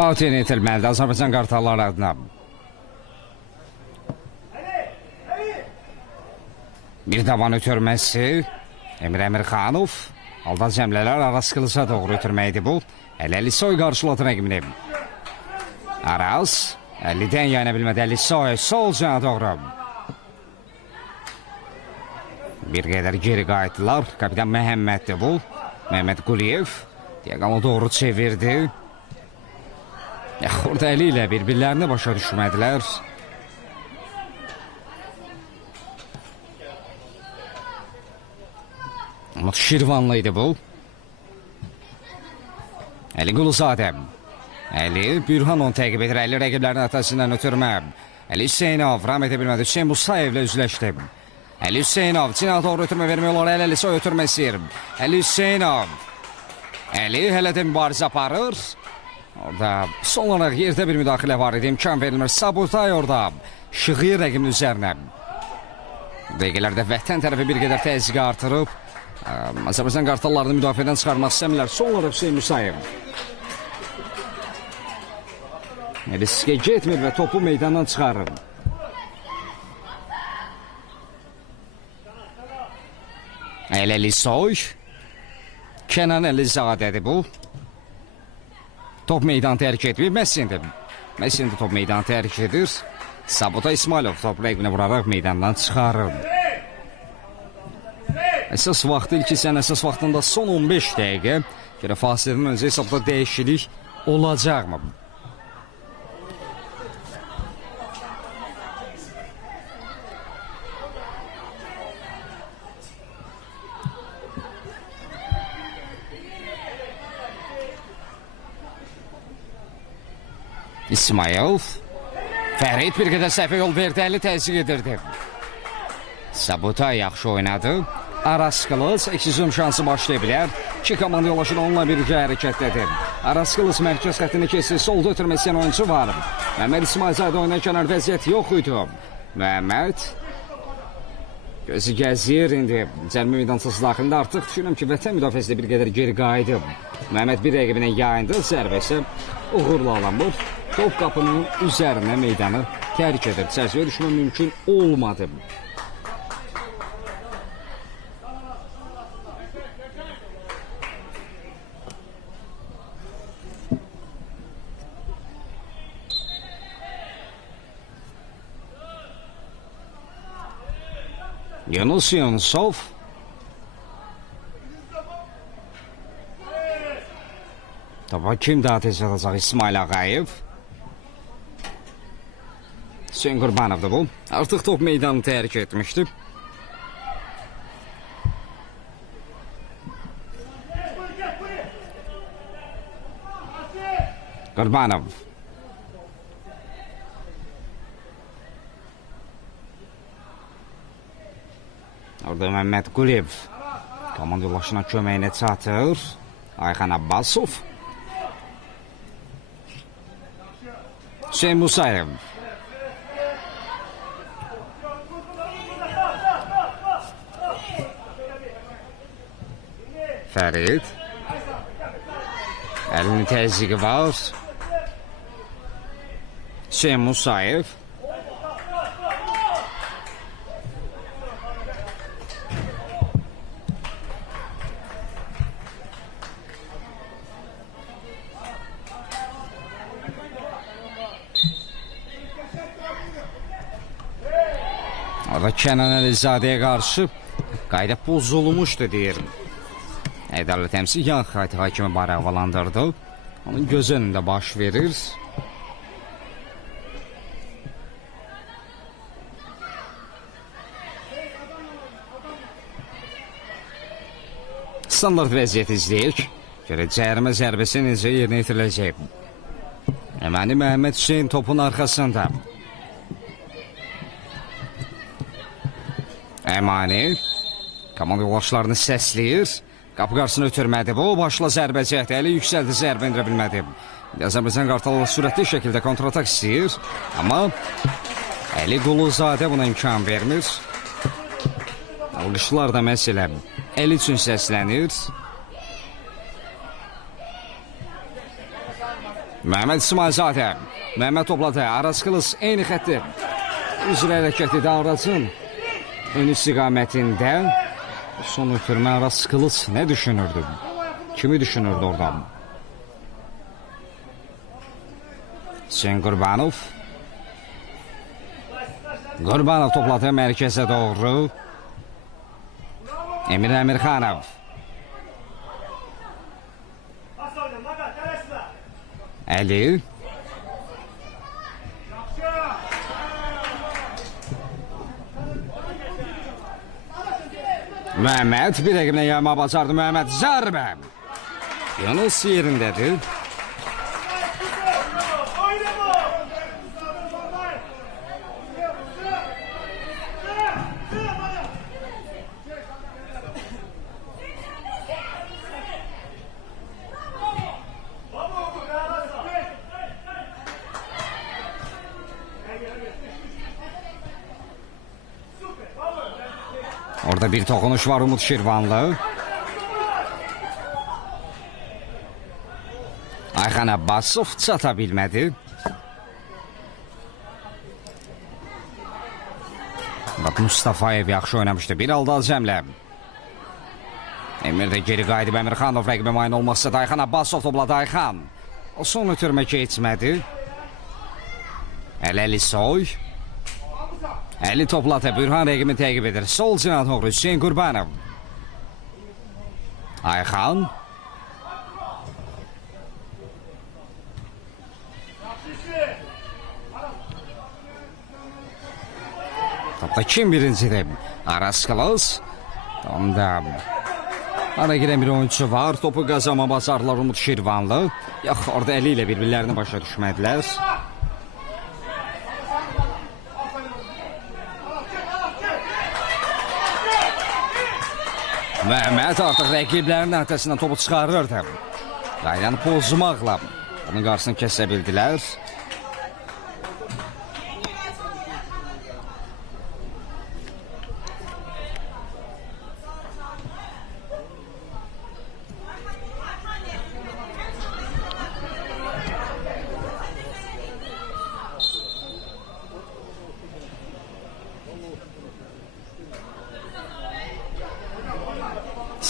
Out yenitilməlidir Azərbaycan qartalları adına. Bir davan ötürməsi Emir Əmirxanov. Aldan cəmlələr Aras Qılıca doğru ötürməkdir bu. Əlisoy qarşıladı rəqibini. Aras Əlidən yayına bilmədi. Əlisoy sol cana doğru. Bir qədər geri qayıtdılar. Kapitan Məhəmməddir bu. Məhəmməd Quliyev diaqonu doğru çevirdi. Orada əli ilə bir-birlərini başa düşmədilər. Umut Şirvanlı idi bu. Əli Quluzadə. Əli Bürhan onu təqib edir. Əli rəqiblərinin atasından ötürmə. Əli Hüseynov ram edə bilmədi. Hüseyin Musayevlə üzləşdi. Əli Hüseynov cinə doğru ötürmə vermiyorlar. Əli Əlisoy ötürməsi. Əli Hüseynov. Əli hələ də mübarizə aparır. Orada son olaraq yerdə bir müdaxilə var idi. İmkan verilmir. Sabutay orada. Şığı rəqimin üzərinə. Dəqiqələrdə vətən tərəfi bir qədər təzyiqi artırıb. Azərbaycan qartallarını müdafiədən çıxarmaq istəmirlər. Son olaraq Hüseyin Musayev. Riskə getmir və topu meydandan çıxarır. Əli Əlisoy. Kenan Əlizadədir bu. Top meydan tərk etmir. Məsindi top meydan tərk edir. Sabutay İsmailov top rəqibinə vuraraq meydandan çıxarır. Əsas vaxtı ilk hissənin əsas vaxtında son 15 dəqiqə. Görə fasilədən öncə hesabda dəyişiklik olacaqmı? İsmail Fərid bir qədər səhvə yol verdi, əli təzyiq edirdi. Sabutay yaxşı oynadı. Aras Qılız eksizum şansı başlaya bilər. İki komanda yollaşır onunla birgə hərəkətlədir. Aras Qılız mərkəz xəttini keçdi. Solda ötürməsiyən oyuncu var. Məhəmməd İsmailzadə oynarkən vəziyyət yox idi. Məhəmməd gözü gəzir indi. Cəlmi meydansız daxilində artıq düşünürəm ki, vətən müdafiəsində bir qədər geri qayıdıb. Məhəmməd bir rəqibinə yayındı. Zərbəsi uğurla alınır. Top qapının üzərinə meydanı tərk edir. Çərçivəyə düşmə mümkün olmadı. Yunus Yunusov. Topa kim daha tez atacaq? İsmail Ağayev. Hüseyin Qurbanovdur bu. Artıq top meydanı tərk etmişdi. Qurbanov. Orada Məhəmməd Quliyev komanda yoldaşına köməyinə çatır. Ayxan Abbasov. Hüseyin Musayev. Fərid. Əlinin təzyiqi var. Hüseyin Musayev. Orada Kenan Əlizadəyə qarşı qayda pozulmuşdu deyirim. Ədalət təmsil yan xətti hakimi baraqvalandırdı. Onun göz önündə baş verir. Standart vəziyyət izləyək. Görə cərimə zərbəsi necə yerinə yetiriləcək. Əməni Məhəmməd Hüseyin topun arxasında. Əmani komanda yoldaşlarını səsləyir. Qapı qarşısını ötürmədi. Bu başla zərbə cəhdi. Əli yüksəldi, zərbə indirə bilmədi. Azərbaycan Qartalı sürətli şəkildə kontratak istəyir. Amma Əli Quluzadə buna imkan vermir. Alqışlar da məsələ Əli üçün səslənir. Məhəmməd İsmailzadə. Məhəmməd topladı. Araz Qılız eyni xətti. Üzrə hərəkəti də Arazın ön istiqamətində. Son ötürmə Araz Qılız nə düşünürdü? Kimi düşünürdü oradan? Hüseyin Qurbanov. Qurbanov topladı mərkəzə doğru. Emir Əmirxanov. Əli. Məhəmməd bir rəqiblə yayma bacardı. Məhəmməd zərbə. Yunus yerindədir. Orada bir toxunuş var Umut Şirvanlı. Ayxan Abbasov çata bilmədi. Bak Mustafayev yaxşı oynamışdı. Bir aldı Cəmlə. Emir də geri qayıdıb Əmirxanov rəqibə mayin olmazsa da Ayxan Abbasov topladı Ayxan. O son ötürmə keçmədi. Əli Soy. Əli topladı. Bürhan rəqimi təqib edir. Sol cinah doğru Hüseyin Qurbanov. Ayxan. Topda kim birincidir? Araz Qılız. Onda ara girən bir oyuncu var. Topu qazanma bacardılar Umut Şirvanlı. Yox, orada Əli ilə bir-birlərini başa düşmədilər. Məhəmməd artıq rəqiblərinin öhdəsindən topu çıxarırdı. Qaydanı pozmaqla onun qarşısını kəsə bildilər.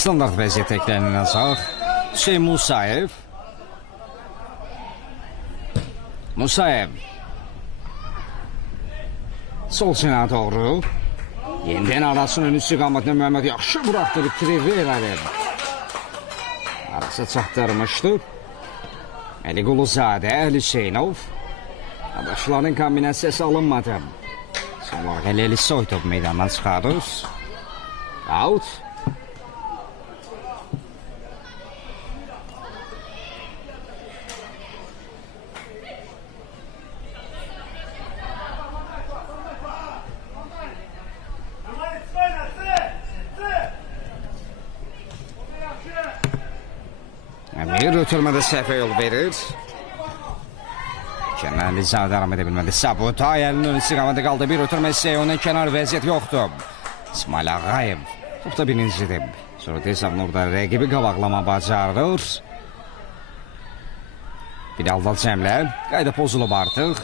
Standart vəziyyət ekləniləcək. Hüseyin Musayev. Musayev. Sol cinah doğru. Yenidən Arasının istiqamətində Məhəmməd yaxşı buraxdı. Triveradır. Arası çatdırmışdı. Əli Quluzadə, Əli Hüseynov. Adaşların kombinasiyası alınmadı. Son olaraq Əli Soy top meydandan çıxarır. Out. Bir ötürmədə səhvə yol verir. Kenan Əlizadə aram edə bilmədi. Sabutay əlinin ön istiqamədə qaldı. Bir ötürmə istəyə onun kənar vəziyyət yoxdur. İsmail Ağayev topda birincidir. Sonra Desavn orada rəqibi qabaqlama bacarır. Bir Alval Cəmlə, qayda pozulub artıq.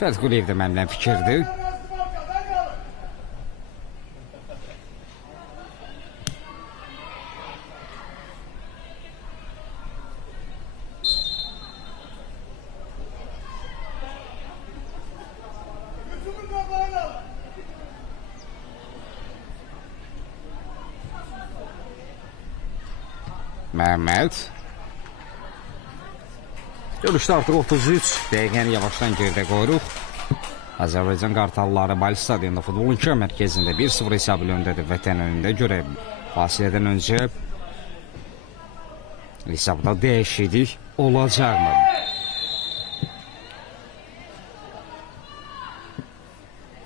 Fərid Quliyev də mənimlə fikirdir. Məhəmməd. Görüşdə artıq 33 dəqiqəni yavaşdan geridə qoyuruq. Azərbaycan Qartalları Bali stadionunda futbol inkişaf mərkəzində 1-0 hesabı öndədir vətən önündə. Görək, fasilədən öncə hesabda dəyişiklik olacaqmı?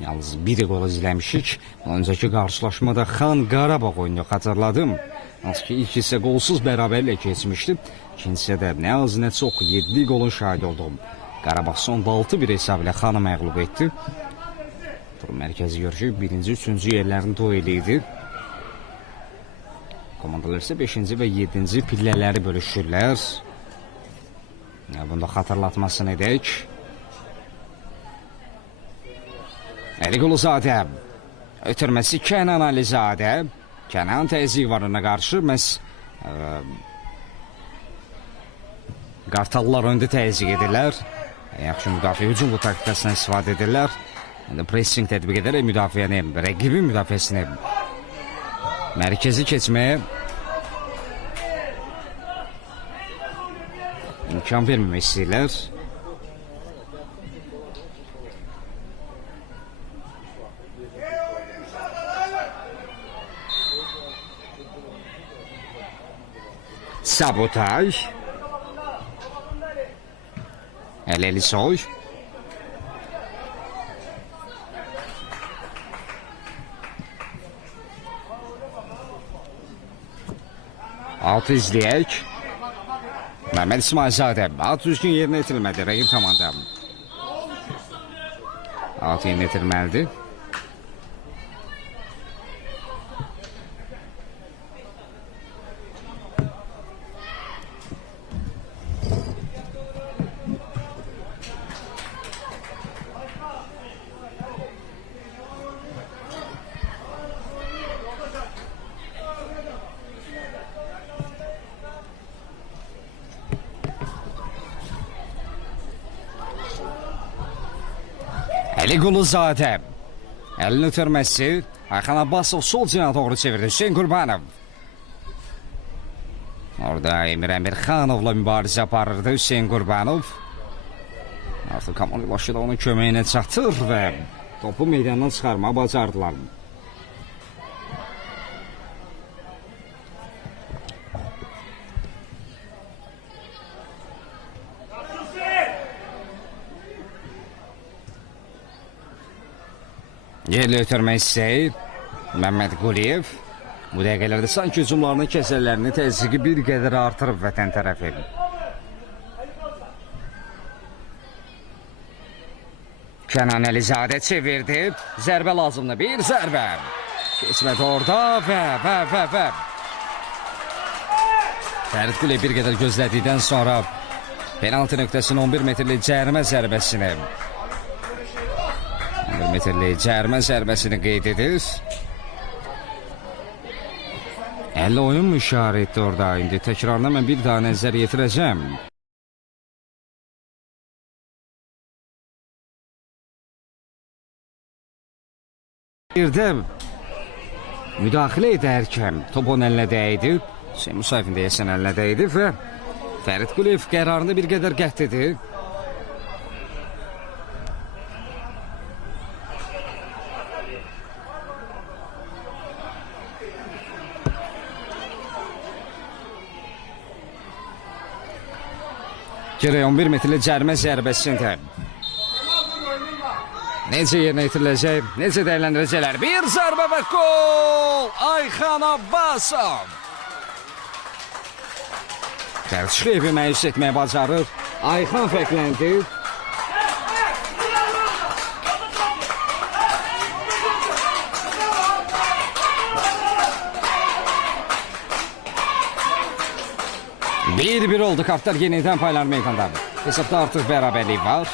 Yalnız bir qol izləmişik. Öncəki qarşılaşmada Xan Qarabağ oyunu xatırladım. Nasıl ki ilk hissə qolsuz bərabərlə keçmişdi. İkincisi də nə az nə çox 7 qolun şahid oldum. Qarabağ son 6-1 hesab ilə Xanı məğlub etdi. Mərkəzi görüşü 1-ci, 3-cü yerlərin dueli idi. Komandalar isə 5-ci və 7-ci pillələri bölüşürlər. Bunda xatırlatmasını edək. Əli Quluzadə. Ötürməsi Kənan Əlizadə. Kənan təzyiq varına qarşı məhz Qartallar öndə təzyiq edirlər. Yaxşı müdafiə hücum bu taktikasından istifadə edirlər. Pressing tətbiq edərək müdafiəni, rəqibin müdafiəsini mərkəzi keçməyə imkan verməmək istəyirlər. Sabotaj. Elisoy. Altı izləyək. Məhəmməd İsmailzadə. Alt düzgün yerinə itirilmədi. Rəqib komanda. Altı yerinə itirilməlidir. Əli Quluzadə. Əlini ötürməsi. Ayxan Abbasov sol cinə doğru çevirdi. Hüseyin Qurbanov. Orada Emir Əmirxanovla mübarizə aparırdı Hüseyin Qurbanov. Artıq Kamal İlaşı da onun köməyinə çatır və topu meydandan çıxarmağı bacardılar. Yerli ötürmək istəyir Məhəmməd Quliyev. Bu dəqiqələrdə sanki hücumlarının kəsərlərini təzyiqi bir qədər artırıb vətən tərəfi. Kənan Əlizadə çevirdi. Zərbə lazımdır. Bir zərbə. Keçmədi orada və. Fərid Quliyev bir qədər gözlədikdən sonra penaltı nöqtəsinin 11 metrlik cərimə zərbəsini 11 metrlik cərimə zərbəsini qeyd edir. 50 oyun mu işarətdir orada? İndi təkrarına mən bir daha nəzər yetirəcəm. Bir də müdaxilə edərkən top onun əlinə dəydi. Hüseyin Musayevin deyəsən əlinə dəydi və Fərid Quliyev qərarını bir qədər qət edir. Gerək 11 metrli cərimə zərbəsində. Necə yerinə yetiriləcək, necə dəyərləndirəcəklər? Bir zərbə və gol! Ayxan Abbasov. Tərçiyevi məyus etməyə bacarır. Ayxan fərqləndi. Bir oldu, Kartlar yenidən paylar meydanda. Hesabda artıq bərabərlik var.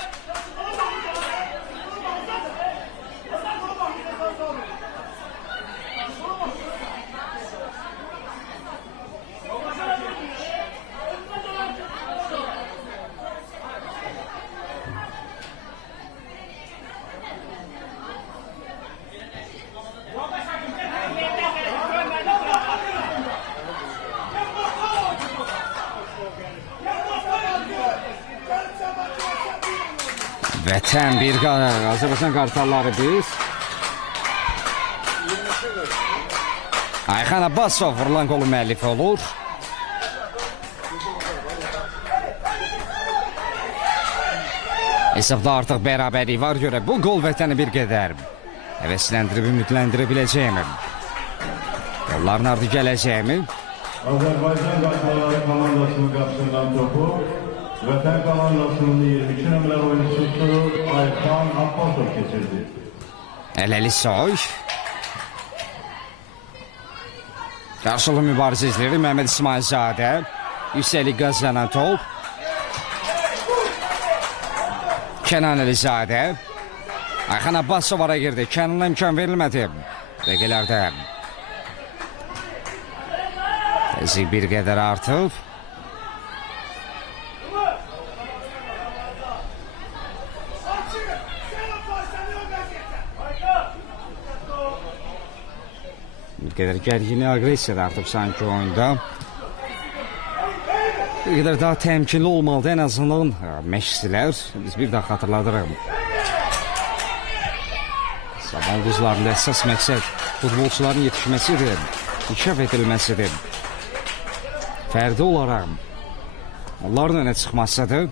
Vətən bir Azərbaycan qartalları bir. Ayxan Abbasov vurulan qolun müəllifi olur. Hesabda artıq bərabərlik var görə bu qol vətəni bir qədər həvəsləndirib, ümidləndirə biləcəyimi? Yolların ardı gələcəyimi? Azərbaycan Qartalları komandasının qapısından topu Vətən komandasının 22 nömrəli oyuncusu Ayxan Abbasov keçirdi. Ələli soy. Qarşılı mübarizə izləyir Məhəmməd İsmailzadə. Yüksəlik qazanan top. Kənan Əlizadə. Ayxan Abbasov ara girdi. Kənana imkan verilmədi. Dəqiqələrdə. Təzyiq bir qədər artıb. Bir qədər gərginlik, aqressiya da artıb sanki oyunda. Bir qədər daha təmkinli olmalıdır en azından məşqçilər. Biz bir daha xatırladırıq. Sabah ulduzlarında əsas məqsəd futbolçuların yetişməsidir, inkişaf edilməsidir. Fərdi olaraq onların önə çıxmasıdır.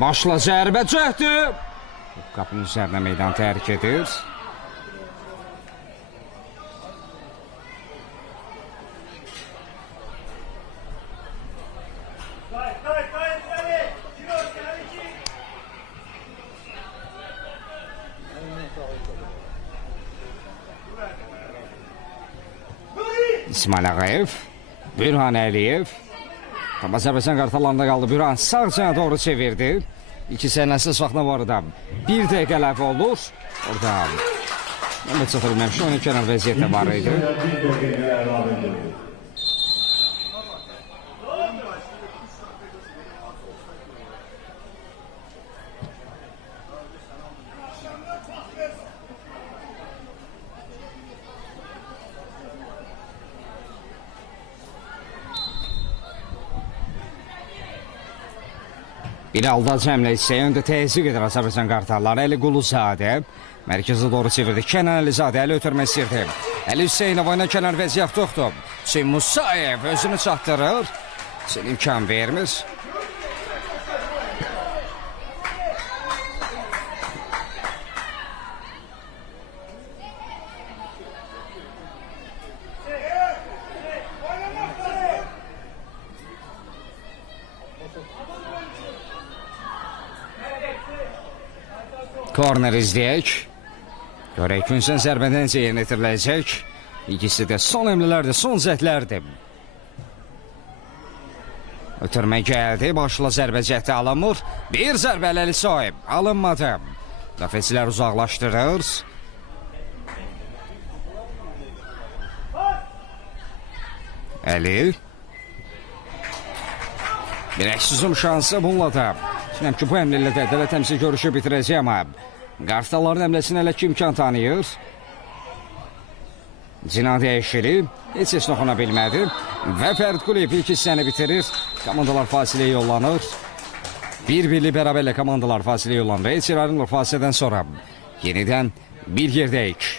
Başla zərbə cəhdi. Qapının üzərinə meydan tərk edir. İsmail Ağayev, Bürhan Əliyev. Azərbaycan qartallarında qaldı. Bürhan sağ cana doğru çevirdi. İki sənəsiz vaxtına var da bir dəqiqə əlavə olur. Orada mən çata bilməmişim. Onun kənar vəziyyətdə var idi. Bir dəqiqə əlavə edildi. Bir alda cəmlə hissəyə öndə təzyiq edir Azərbaycan qartalları. Əli Quluzadə mərkəzə doğru çevirdi. Kənan Əlizadə əli ötürmək istəyirdi. Əli Hüseynov oyuna kənar vəziyyət yoxdur. Hüseyn Musayev özünü çatdırır. Hüseyn imkan vermir. Korner izləyək. Görək Günsən zərbədən necə yerinə yetiriləcək. İkisi də son əmrlərdir, son zətlərdir. Ötürmə gəldi, başla zərbə cəhdi alınmır. Bir zərbə Əli sahib, alınmadı. Müdafiəçilər uzaqlaşdırır. Əli. Bir əksizum şansı bununla da. Düşünəm ki, bu əmrlə də dövlət təmsil görüşü bitirəcəyəm. Qartalların əmləsinə hələ ki imkan tanıyır. Cinadi Əşili heç toxuna bilmədi. Və Fərid Quliyev ilk hissəni bitirir. Komandalar fasiləyə yollanır. Bir-birli bərabərlə komandalar fasiləyə yollanır. Heç ayrılmır fasilədən sonra. Yenidən bir yerdəyik.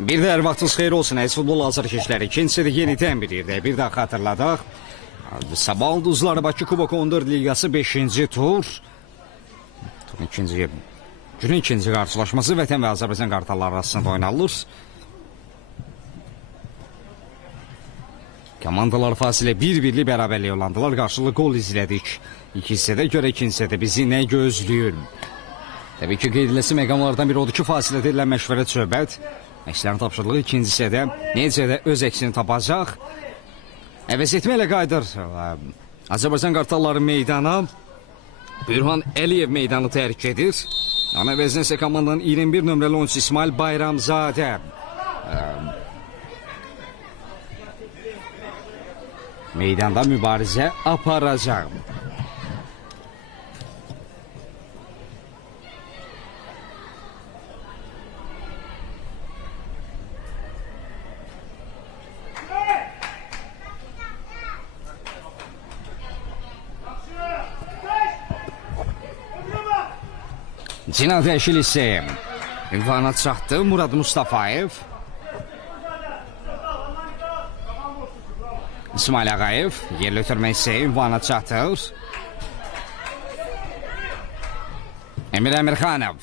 Bir də hər vaxtınız xeyir olsun, əziz futbol azarkeşləri. İkincisi də yenidən bir daha xatırladaq. Sabah Ulduzları Bakı Kubok 14 Liqası 5-ci tur. Günün ikinci qarşılaşması Vətən və Azərbaycan qartalları arasında oynanılır. Komandalar fasilə 1-1'li bərabərlik olandılar. Qarşılıqlı gol izlədik. İki hissədə görə ikinci hissədə bizi nə gözləyir? Təbii ki, qeyd ediləsi məqamlardan biri odur ki, fasilədə edilən məşvərət söhbət. Məşqlərin tapşırılığı ikinci hissədə necə də öz əksini tapacaq. Əvəz etməklə qayıdır Azərbaycan qartalları meydana. Bürhan Əliyev meydanı tərk edir. Ana əvəzinə isə komandanın 21 nömrəli oyuncusu İsmail Bayramzadə. Meydanda mübarizə aparacaq. Cinad Əşil isə ünvana çatdı Murad Mustafayev. İsmail Ağayev yerli ötürmək isə ünvana çatır. Emir Əmirxanov.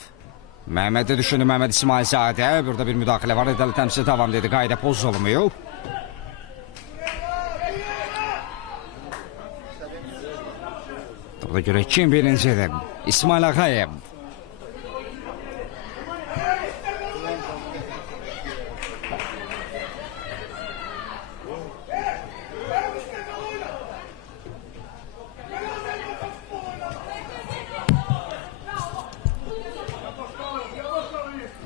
Məhəmmədi düşündü Məhəmməd İsmailzadə. Burada bir müdaxilə var. Edəli təmsil davam dedi. Qayda pozulmuyor. Burada görə kim birincidir? İsmail Ağayev.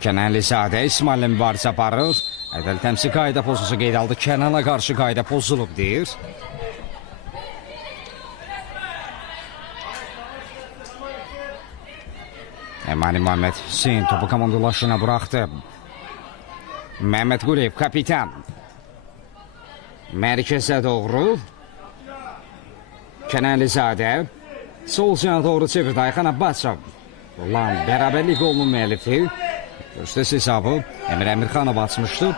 Kənan Lizadə İsmail'lə mübarizə aparır. Ədəl təmsil qayda pozusu qeyd aldı. Kənana qarşı qayda pozulub deyir. Əmani Məhəmməd Hüseyin topu komandalaşına buraxdı. Məhəmməd Quliyev kapitan. Mərkəzə doğru. Kənan Lizadə sol cana doğru çevirdi. Ayxan Abbasov. Ulan bərabərlik golunun müəllifi. Göstəs hesabı Emir Əmirxanov açmışdı.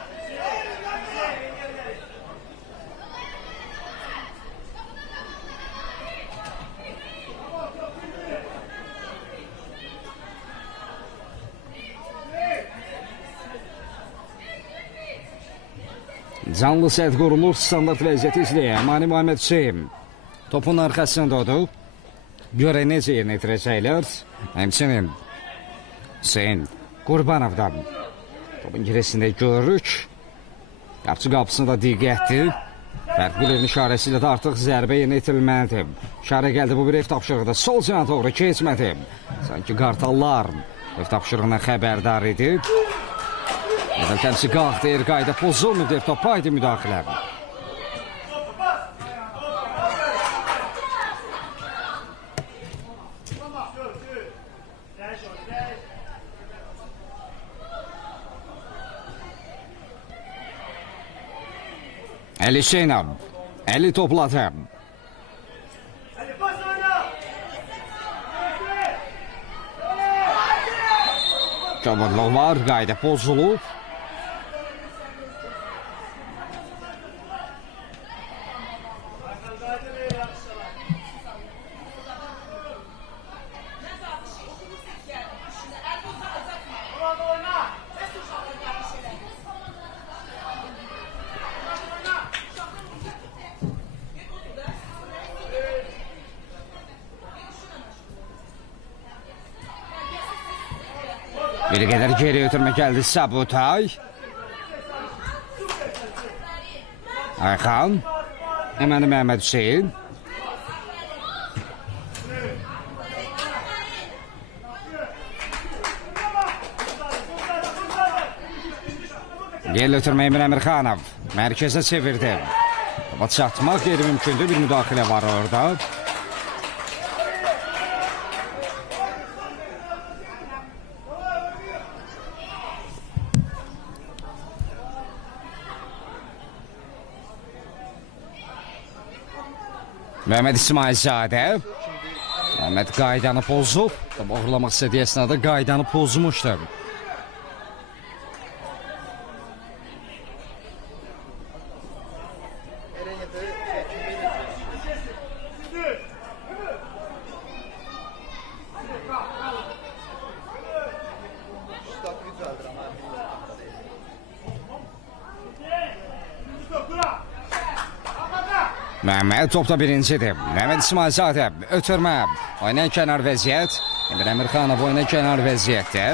Canlı sədd qurulur, standart vəziyyəti izləyək. Əmani Məhəmməd Hüseyin topun arxasındadır. Görə necə yerinə yetirəcəklər. Həmçinin Hüseyin Qurbanovdan topun giresində görürük. Qapçı qapısında diqqətdir. Fərqlilərin işarəsi ilə də artıq zərbə yerinə yetirilməlidir. İşarə gəldi bu bir ev tapşırıqda. Sol cana doğru keçmədi. Sanki qartallar ev tapşırığına xəbərdar idi. Edəl təmsil qalxdı. Qayda pozulmur. Topa idi müdaxilə. Əli Hüseynov. Əli topladı. Kömürlük var. Qayda pozulub. Bir qədər geri ötürmə gəldi Sabutay. Ayxan. Əməni Məhəmməd Hüseyin. Yerli ötürmə Emir Əmirxanov. Mərkəzə çevirdi. Topa çatmaq qeyri mümkündür. Bir müdaxilə var orada. Məhəmməd İsmailzadə. Məhəmməd qaydanı pozub. Uğurlamaq istədiyi əsnada qaydanı pozmuşdur. Mehmet topda birincidir. Mehmet İsmailzadə ötürmə. Oyuna kənar vəziyyət. Emir Əmirxanov oyuna kənar vəziyyətdə.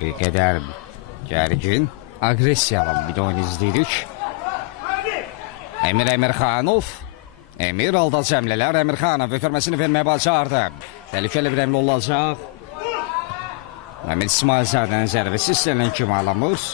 Bir qədər gərgin, agresiyalı bir oyun izləyirik. Emir Əmirxanov. Emir aldı cəmlələr. Əmirxanov ötürməsini verməyə bacardı. Təhlükəli bir əmr olacaq. Mehmet İsmailzadənin zərbəsi istənilən kimi alınmır.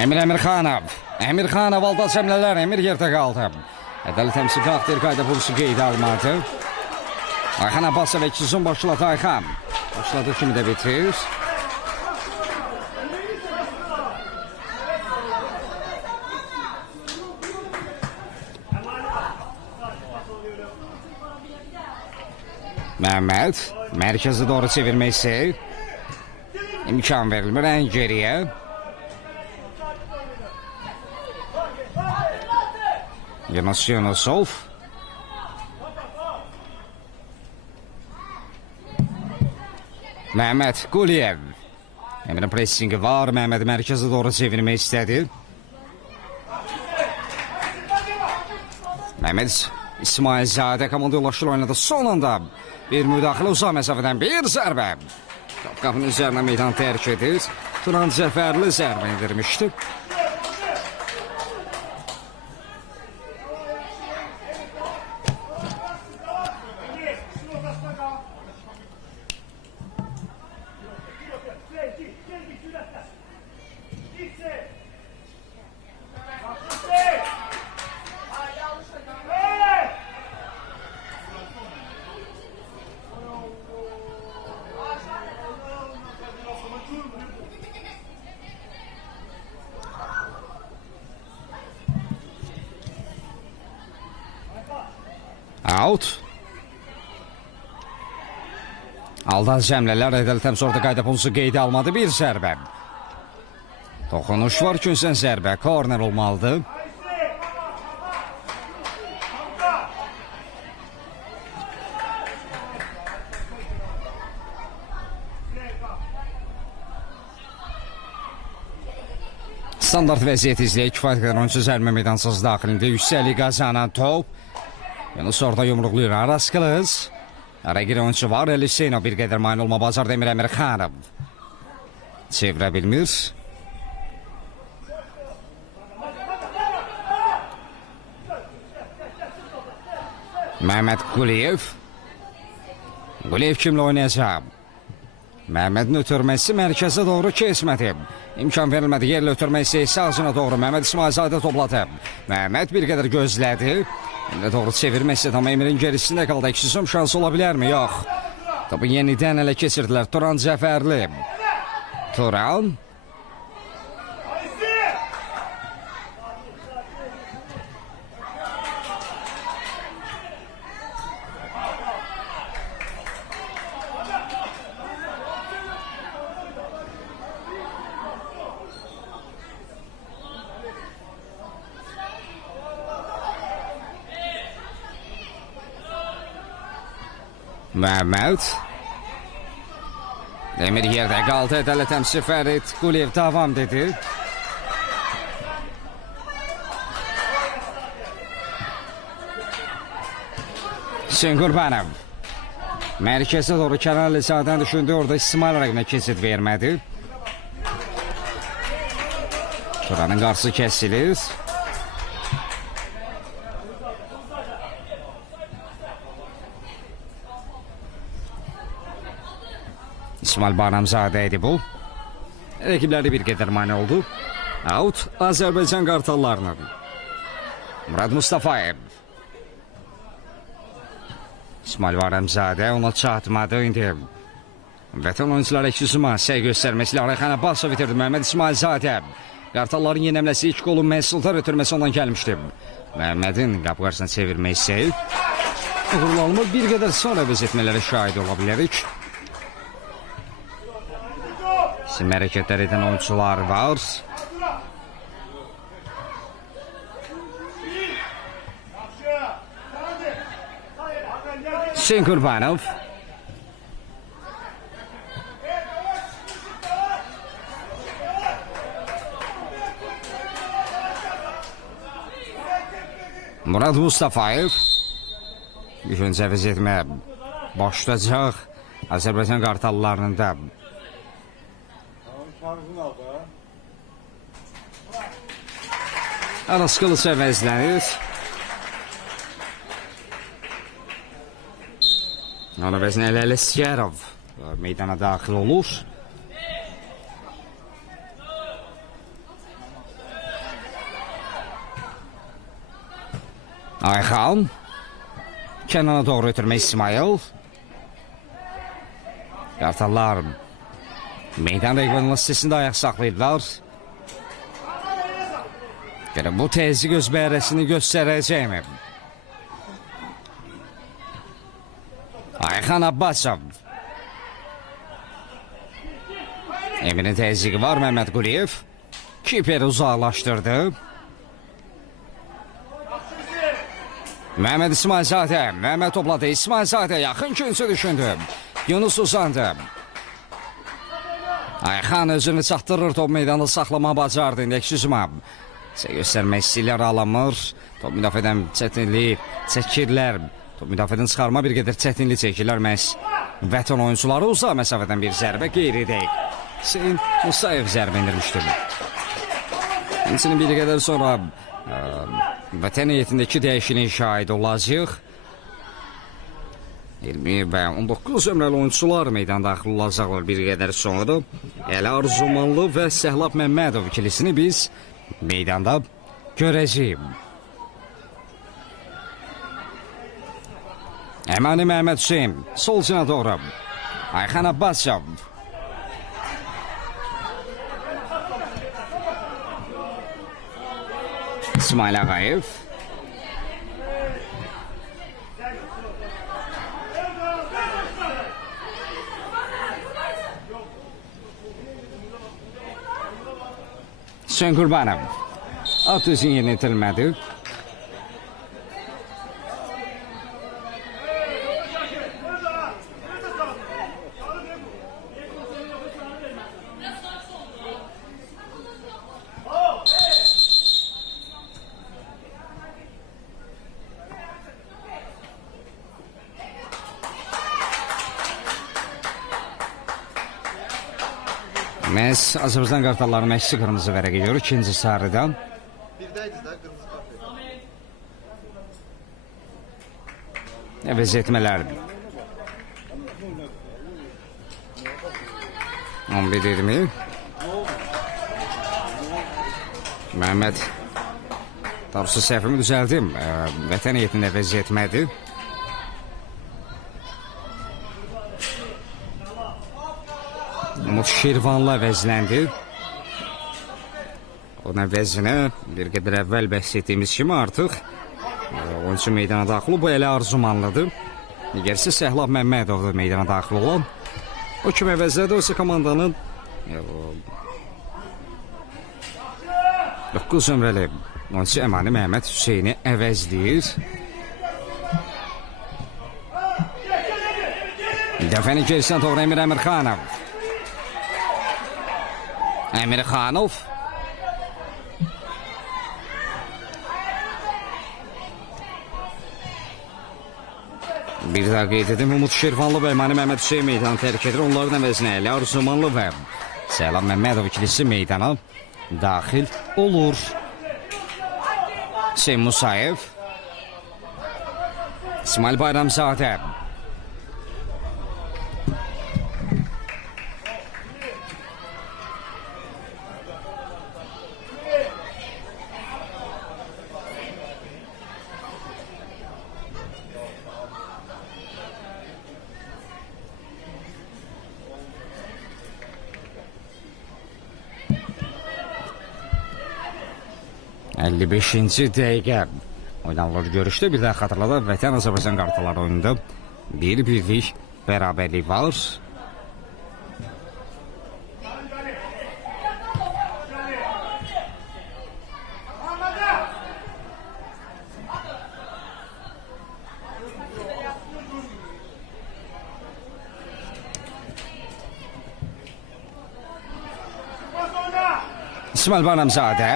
Emir Əmirxanov. Əmirxanov aldı cəmlələr. Emir yerdə qaldı. Ədəli təmsil qalxdır. Qayda polisi qeydə almadı. Ayxan Abbasov ikisinin başladı Ayxan. Başladı kimi də bitir. Mehmet mərkəzi doğru çevirməsi. İmkan verilmir ən geriyə. Yunus Yunusov. Mehmet Quliyev. Emre'nin pressingi var. Mehmet mərkəzi doğru çevirmək istədi. Mehmet İsmailzadə komandalaşır oynadı. Son anda bir müdaxilə uzaq məsafədən bir zərbə. Qapının üzərinə meydan tərk edir. Turan Cəfərli zərbə indirmişdi. Out. Aldan cəmlələr Ədəli təmsil orada qayda polisi qeydə almadı. Bir zərbə. Toxunuş var. Künsən zərbə. Korner olmalıdır. Standart vəziyyət izləyək. Kifayət qədər oyuncu zərbə meydansız daxilində yüksəlik qazanan top. Yunus orada yumruqluyur. Aras Qılız. Ara girən oyuncu var. Eliseyno bir qədər mane olma bacardı. Emir Əmirxanov. Çevirə bilmir. Mehmet Quliyev. Quliyev kimlə oynayacaq? Mehmet'in ötürməsi mərkəzə doğru keçmədi. İmkan verilmədi. Yerlə ötürməsi sağcına doğru. Mehmet İsmailzadə topladı. Mehmet bir qədər gözlədi. Emre doğru çevirməsi ama Emir'in gerisində qaldı. İkisi şansı ola bilərmi? Yox. Topu yenidən ələ keçirdilər. Turan Cəfərli. Turan. Mehmet. Emir yerdə qaldı. Ədəli təmsil Fərid Quliyev davam dedi. Hüseyin Qurbanov. Mərkəzə doğru Kənan Əlizadənin düşündü. Orada İsmail rəqəminə keçid vermədi. Turanın qarşısı kəsilir. İsmail Baramzadə idi bu. Rəqibləri bir qədər mane oldu. Out Azərbaycan qartallarının. Murad Mustafayev. İsmail Baramzadə ona çatmadı indi. Vətən oyuncuları Ekşizuma səy göstərməsilə Ayxan Abbasov bitirdi. Məhəmməd İsmailzadə. Qartalların yenəmləsi 2 golun Məhsultar ötürməsi ondan gəlmişdi. Məhəmmədin qapı qarşısına çevirmək istəyi. Uğurlanma bir qədər sonra vəzetmələrə şahid ola bilərik. Sim hərəkətlər edən oyuncular var. Hüseyin Qurbanov. Murad Mustafayev. İlk öncə vəziyyətmə başlayacaq Azərbaycan qartallarının da. Aras Qılıç əvəzlənir. Ona bəzən Əli Əsgərov meydana daxil olur. Ayxan. Kənana doğru ötürmək İsmail. Qartallar meydan rəqibinin səsində ayaq saxlayırlar. Yəni bu təzyiq öz bərəsini göstərəcəkmi? Ayxan Abbasov. Emin'in təzyiqi var Məhəmməd Quliyev. Kiperi uzaqlaşdırdı. Məhəmməd İsmailzadə. Məhəmməd topladı. İsmailzadə yaxın küncü düşündü. Yunus uzandı. Ayxan özünü çatdırır. Top meydanı saxlama bacardı. Ekşizuma. Sə göstərmək istəyirlər alamır. Top müdafiədən çətinlik çəkirlər. Top müdafiədən çıxarma bir qədər çətinlik çəkirlər məhz. Vətən oyuncuları uzaq məsafədən bir zərbə qeyri deyil. Hüseyin Musayev zərbə indirmişdir. Həmçinin bir qədər sonra vətən heyətindəki dəyişikliyə şahid olacaq. 20 və 19 ömrəli oyuncular meydana daxil olacaqlar bir qədər sonra. Əli Arzumanlı və Səhlab Məmmədov ikilisini biz meydanda görəcəyik. Əmani Məhəmməd Hüseyin sol cina doğru. Ayxan Abbasov. İsmail Ağayev. Hüseyin Qurbanov. At özün yerinə itirilmədi. Məhz Azərbaycan qartalları məşqçi qırmızı vərəqi görür. İkinci sarıdan. Birdəydi də qırmızı kartı. Vəziyyətmələr. 11-20. Məhəmməd. Doğrusu səhvimi düzəldim. Vətən heyətində vəziyyətmədir. Umut Şirvanla vəzləndi. Ona vəzinə bir qədər əvvəl bəhs etdiyimiz kimi artıq oyuncu meydana daxil olub. Bu Əli Arzumanlıdır. Digərisi Səhlab Məmmədovdur meydana daxil olan. O kimi əvəzlədi. Oysa komandanın 9 ömrəli oyuncu Əmani Məhəmməd Hüseyni əvəzləyir. Dəfəni gerisinə doğru Əmir Əmirxanov. Əmirxanov. Bir daha qeyd edim. Umut Şirvanlı və Əmani Məhəmməd Hüseyin meydanı tərk edir. Onların əvəzinə Əli Arzumanlı və Səhlab Məmmədov ikilisi meydana daxil olur. Hüseyin Musayev. İsmail Bayramzadə. 55-ci dəqiqə oynanılır görüşdə. Bir daha xatırladaq, Vətən Azərbaycan qartalları oyununda bir birlik bərabərlik var. İsmail Banamzadə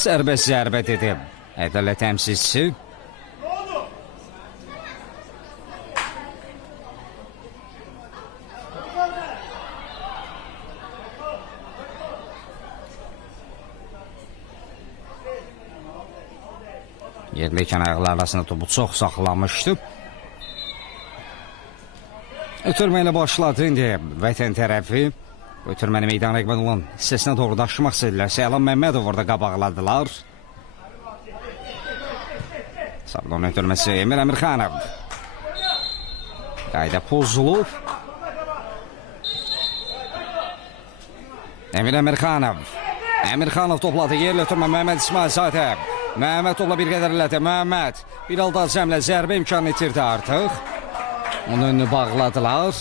sərbəst zərbə dedi ədalət təmsilçisi. Yerlikən ayaqlar arasında topu çox saxlamışdı. Ötürmə ilə başladı indi Vətən tərəfi. Ötürməni meydana rəqbət olan hissəsinə doğru daşımaq istədilər. Səylan Məmmədov orada qabaqladılar. Sabdon ötürməsi Emir Əmirxanov. Qayda pozulub. Emir Əmirxanov. Əmirxanov topladı. Yerli ötürmə Məhəmməd İsmailzadə. Məhəmməd topla bir qədər elədi. Məhəmməd bir halda cəmlə zərbə imkanı itirdi artıq. Onun önünü bağladılar.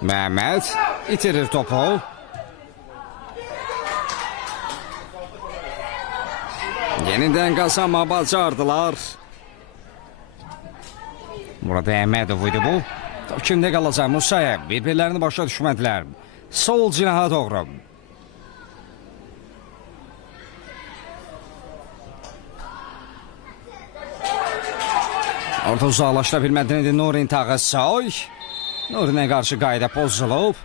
Məhəmməd itirir topu. Yenidən qazanma bacardılar. Burada Əhmədov idi bu. Top kimdə qalacaq? Musayev bir-birlərini başa düşmədilər. Sol cinaha doğru. Orta uzaqlaşdıra bilmədin indi Nurin Tağısoy. Nurinə qarşı qayda pozulub.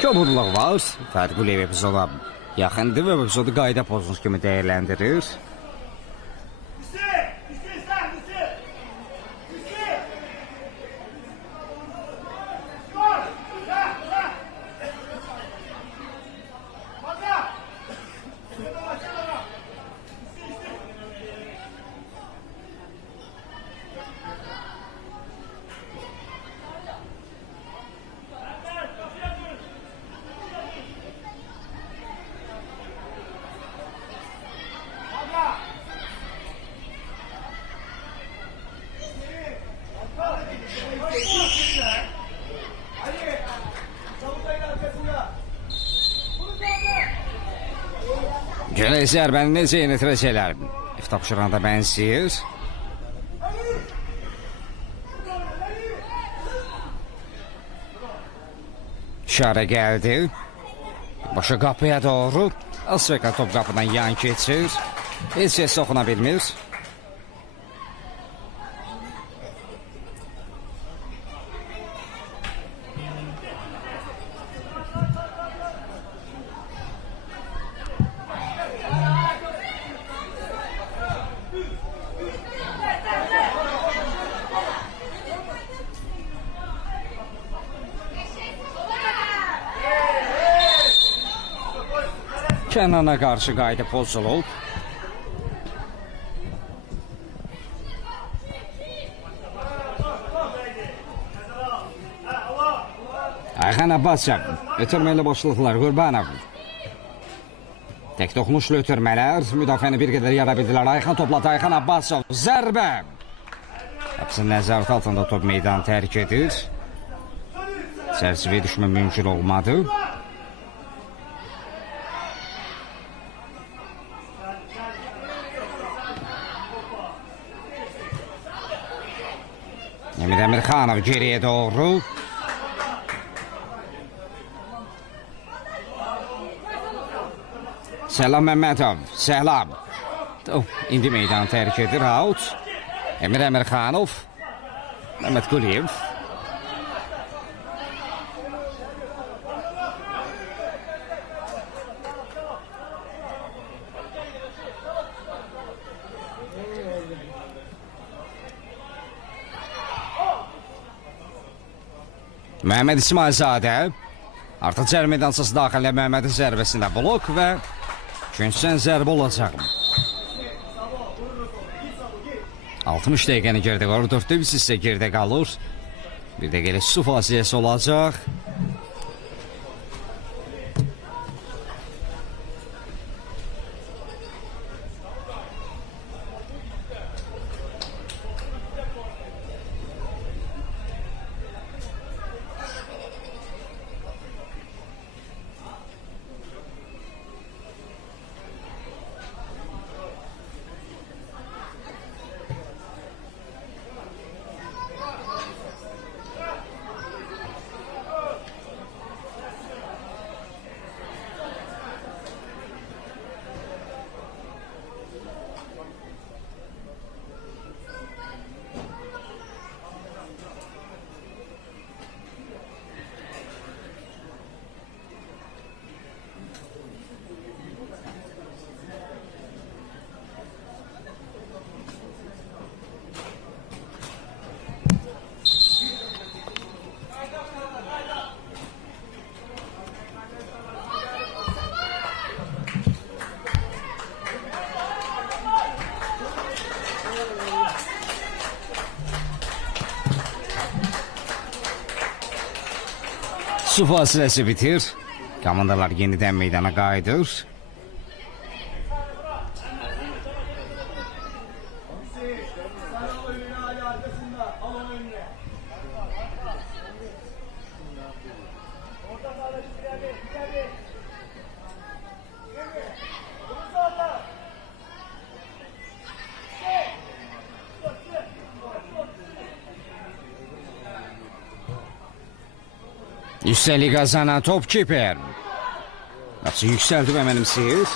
Kömürlük var. Fərqli epizoda yaxındır və epizodu qayda pozunuz kimi dəyərləndirir. Gələk zərbəni necə yenitirəcəklər? Tapşırana da bənzəyir. İşarə gəldi. Başa qapıya doğru. Asveka top qapıdan yan keçir. Heç kəs soxuna bilmir. Kənana qarşı qayda pozulub. Ayxan Abbasov ötürməli başlıqlar Qurbanov. Tək toxunuşlu ötürmələr müdafiəni bir qədər yara bildilər. Ayxan topladı. Ayxan Abbasov zərbə. Qapısının nəzarət altında top meydanı tərk edir. Çərçivəyə düşmə mümkün olmadı. Emir Əmirxanov geriyə doğru. Səhlam Məmmədov. Səhlam. İndi meydanı tərk edir. Out. Emir Əmirxanov. Məhməd Quliyev. Məhəmməd İsmailzadə artıq cərimə meydançası daxilinə Məhəmmədin zərbəsində blok və Günsən zərbə olacaq. 60 dəqiqəni gerdə qalır. 4-də biz isə gerdə qalır. Bir də gələk su fasiləsi olacaq. Su fasiləsi bitir. Komandalar yenidən meydana qayıdır. Üstəlik qazanan top kiper. Nasıl yükseldi be benim siz?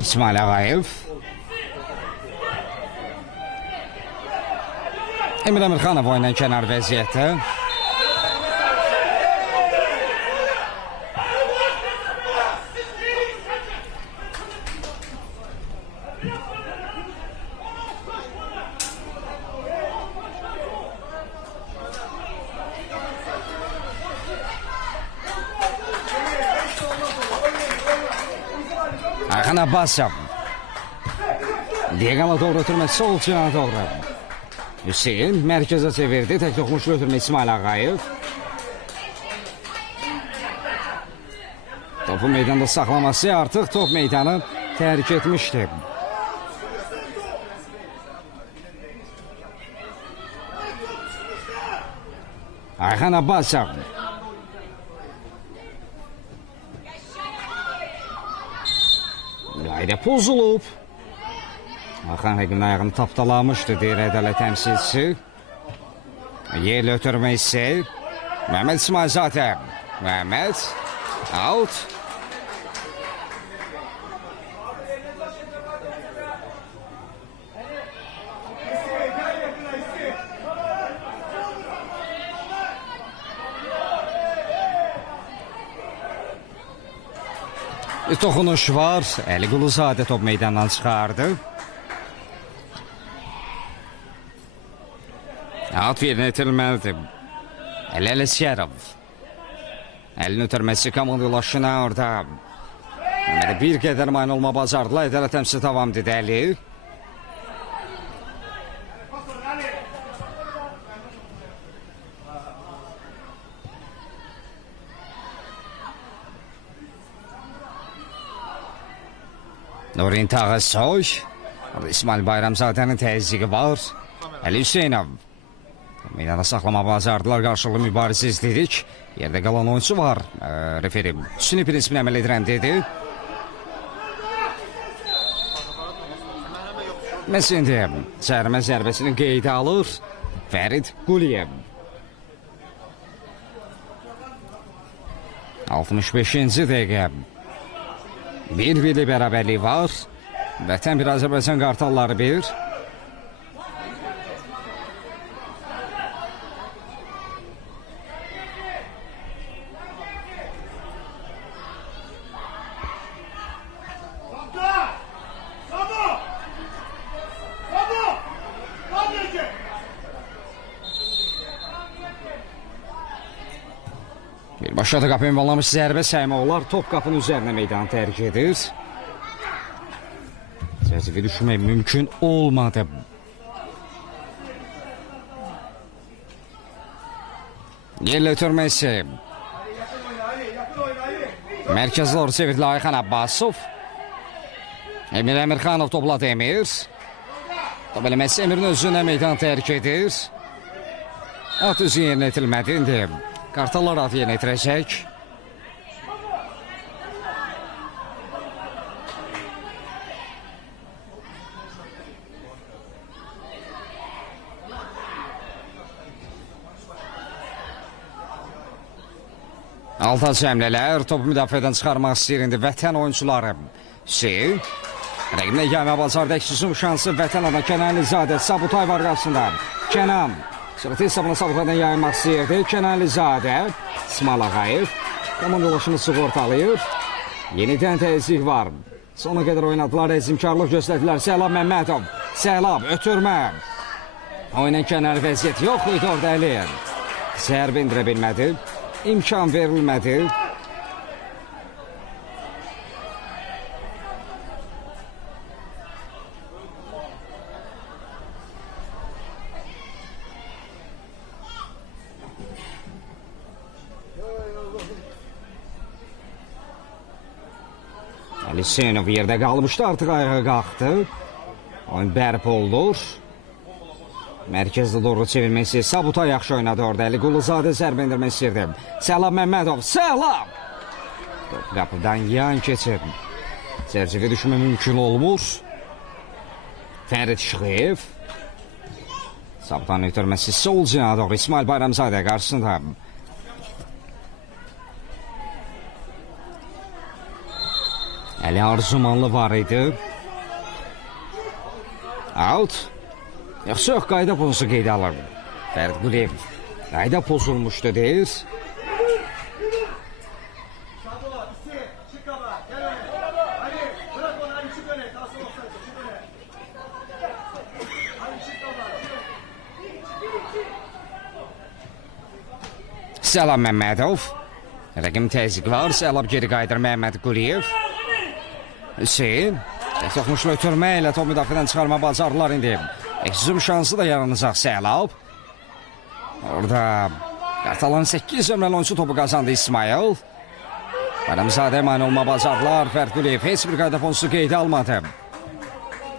İsmail Ağayev. Emir Emirxanov oyundan kənar vəziyyətdə. Ayxan Abbasov. Diaqala doğru ötürmə, sol cinana doğru. Hüseyin mərkəzə çevirdi. Tək toxunuşlu ötürmə İsmail Ağayev. Topu meydanda saxlaması artıq top meydanı tərk etmişdi. Ayxan Abbasov. Qayda pozulub. Hakan Həqimin ayağını tapdalamışdı deyir ədalət təmsilçisi. Yerlə ötürmə isə Məhəmməd İsmailzadə. Məhəmməd out. Bir toxunuş var. Əli Quluzadə top meydandan çıxardı. At yerinə itirilməlidir. Əli Ələsgərov. Əlini ötürməsi komandalaşına orada. Bir qədər mane olma bacardılar. Ədalət təmsilçisi davam dedi Əli. Nurin Tağısoy. İsmail Bayramzadənin təzyiqi var. Əli Hüseynov. Meydana saxlama bacardılar. Qarşılıqlı mübarizə izlədik. Yerdə qalan oyuncu var. Referi süni prinsipini əməl edirəm dedi. Məsində cərimə zərbəsini qeydə alır Fərid Quliyev. 65-ci dəqiqə. Bir-birli bərabərlik var. Vətən bir Azərbaycan qartalları bir. Başladı qapı ünvanlamış zərbə səhmi olar. Top qapının üzərinə meydanı tərk edir. Cəzibi düşmək mümkün olmadı. Yerlə ötürməsi. Mərkəzə doğru çevirdi Ayxan Abbasov. Emir Əmirxanov topladı Emir. Top eləməsi Emirin özünə meydan tərk edir. At üzü yerinə etilmədi. İndi Qartallar at yerinə etirəcək. Alta cəmlələr, topu müdafiədən çıxarmaq istəyir indi Vətən oyuncuları. Hüseyin, rəqimlə gəlmə bazarda əksizum şansı Vətən adına Kənan Əlizadə, Sabutay var qarşısında. Kənan, sırıtı hesabına Sabutaydan yayınmaq istəyirdi. Kənan Əlizadə, İsmail Ağayev, komandalaşını sığortalayır. Yenidən təzyiq var. Sona qədər oynadılar, əzimkarlıq göstərdilər. Səhlab Məmmədov, Səhlab, ötürmə. Oyunun kənar vəziyyət yox idi orada Əli. Zərbə indirə bilmədi. İmkan verilmədi. Ali Hüseynov yerdə qalmışdı, artıq ayağa qalxdı. Oyun bərp olur. Mərkəzdə doğru çevirmək istəyir. Sabutay yaxşı oynadı orada. Əli Quluzadə zərbə indirmək istəyirdi. Səhlab Məmmədov, Səhlab! Qapıdan yan keçir. Cərcivə düşmə mümkün olmur. Fərid Şıxıyev. Sabutayın ötürməsi sol cinə doğru. İsmail Bayramzadə qarşısında. Əli Arzumanlı var idi. Out. Yaxşı yox, qayda pozusu qeydə alır. Fərid Quliyev qayda pozulmuşdu deyir. Səhlab Məmmədov. Rəqim təzyiq var. Səhlab geri qaydır Məhəmməd Quliyev. Hüseyin. Toxmuşlu ötürmə ilə top müdafiədən çıxarma bacardılar indi. Əksizum şansı da yaranacaq Səhlab. Orada Qartalanın 8 ömrəli oyuncu topu qazandı İsmail. Bayramzadə mani olma bacardılar. Fərid Quliyev heç bir qayda pozusu qeydə almadı.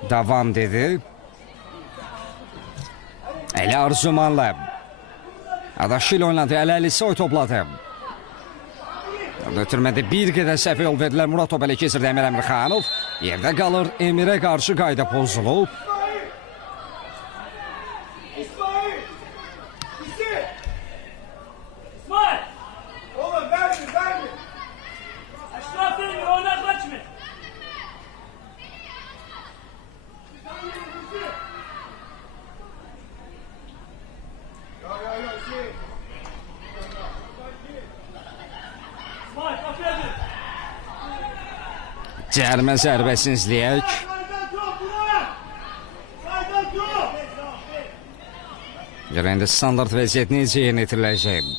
Davam dedi. Əli Arzumanlı. Adaşı ilə oynadı. Əli Soy topladı. Orada ötürmədə bir qədər səhvə yol verdilər. Murad top ələ keçirdi Emir Əmirxanov. Yerdə qalır. Emirə qarşı qayda pozulub. Cərimə zərbəsini izləyək. Görəndə standart vəziyyət necə yerinə yetiriləcək?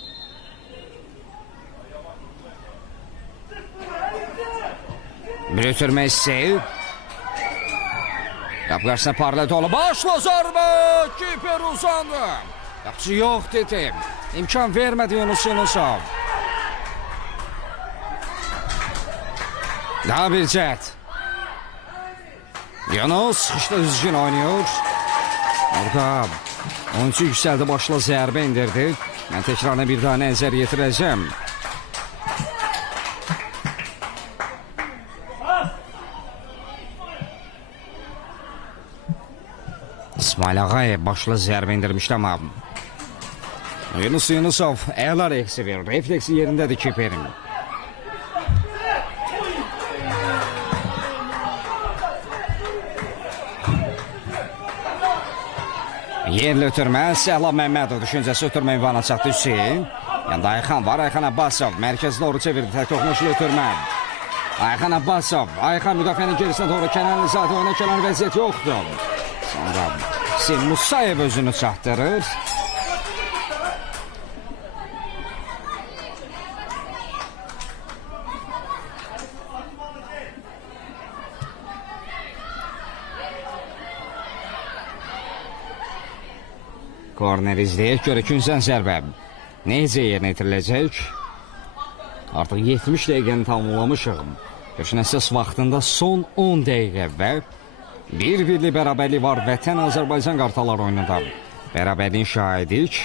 Bir ötürmə istəyir. Qapı qarşısına parladı oğlu. Başla zərbə! Kiper uzandı. Qapıcı yox dedim. İmkan vermədi Yunus Yunusov. Daha bir cəhət. Yunus sıxışda düzgün oynuyor. Orada oyuncu yüksəldi, başla zərbə indirdi. Mən təkrarına bir daha nəzər yetirəcəm. İsmail Ağayev başla zərbə indirmişdi amma Yunus Yunusov əla reaksiya verir. Refleksi yerindədir Kiperin. Yerli ötürmə, Səhlab Məmmədov düşüncəsi ötürmə ünvana çatdı Hüseyin. Yanda Ayxan var, Ayxan Abbasov mərkəz doğru çevirdi, tək toxunuşlu ötürmə. Ayxan Abbasov, Ayxan müdafiənin gerisinə doğru Kənan Əlizadə oyuna kənar vəziyyət yoxdur. Sonra Hüseyin Musayev özünü çatdırır. Korner izləyək, görə Künsən zərbə necə yerinə itiriləcək? Artıq 70 dəqiqəni tamamlamışıq. Görüşün əsas vaxtında son 10 dəqiqə və bir-birli bərabərlik var Vətən Azərbaycan Qartallar oyununda. Bərabərliyin şahidik.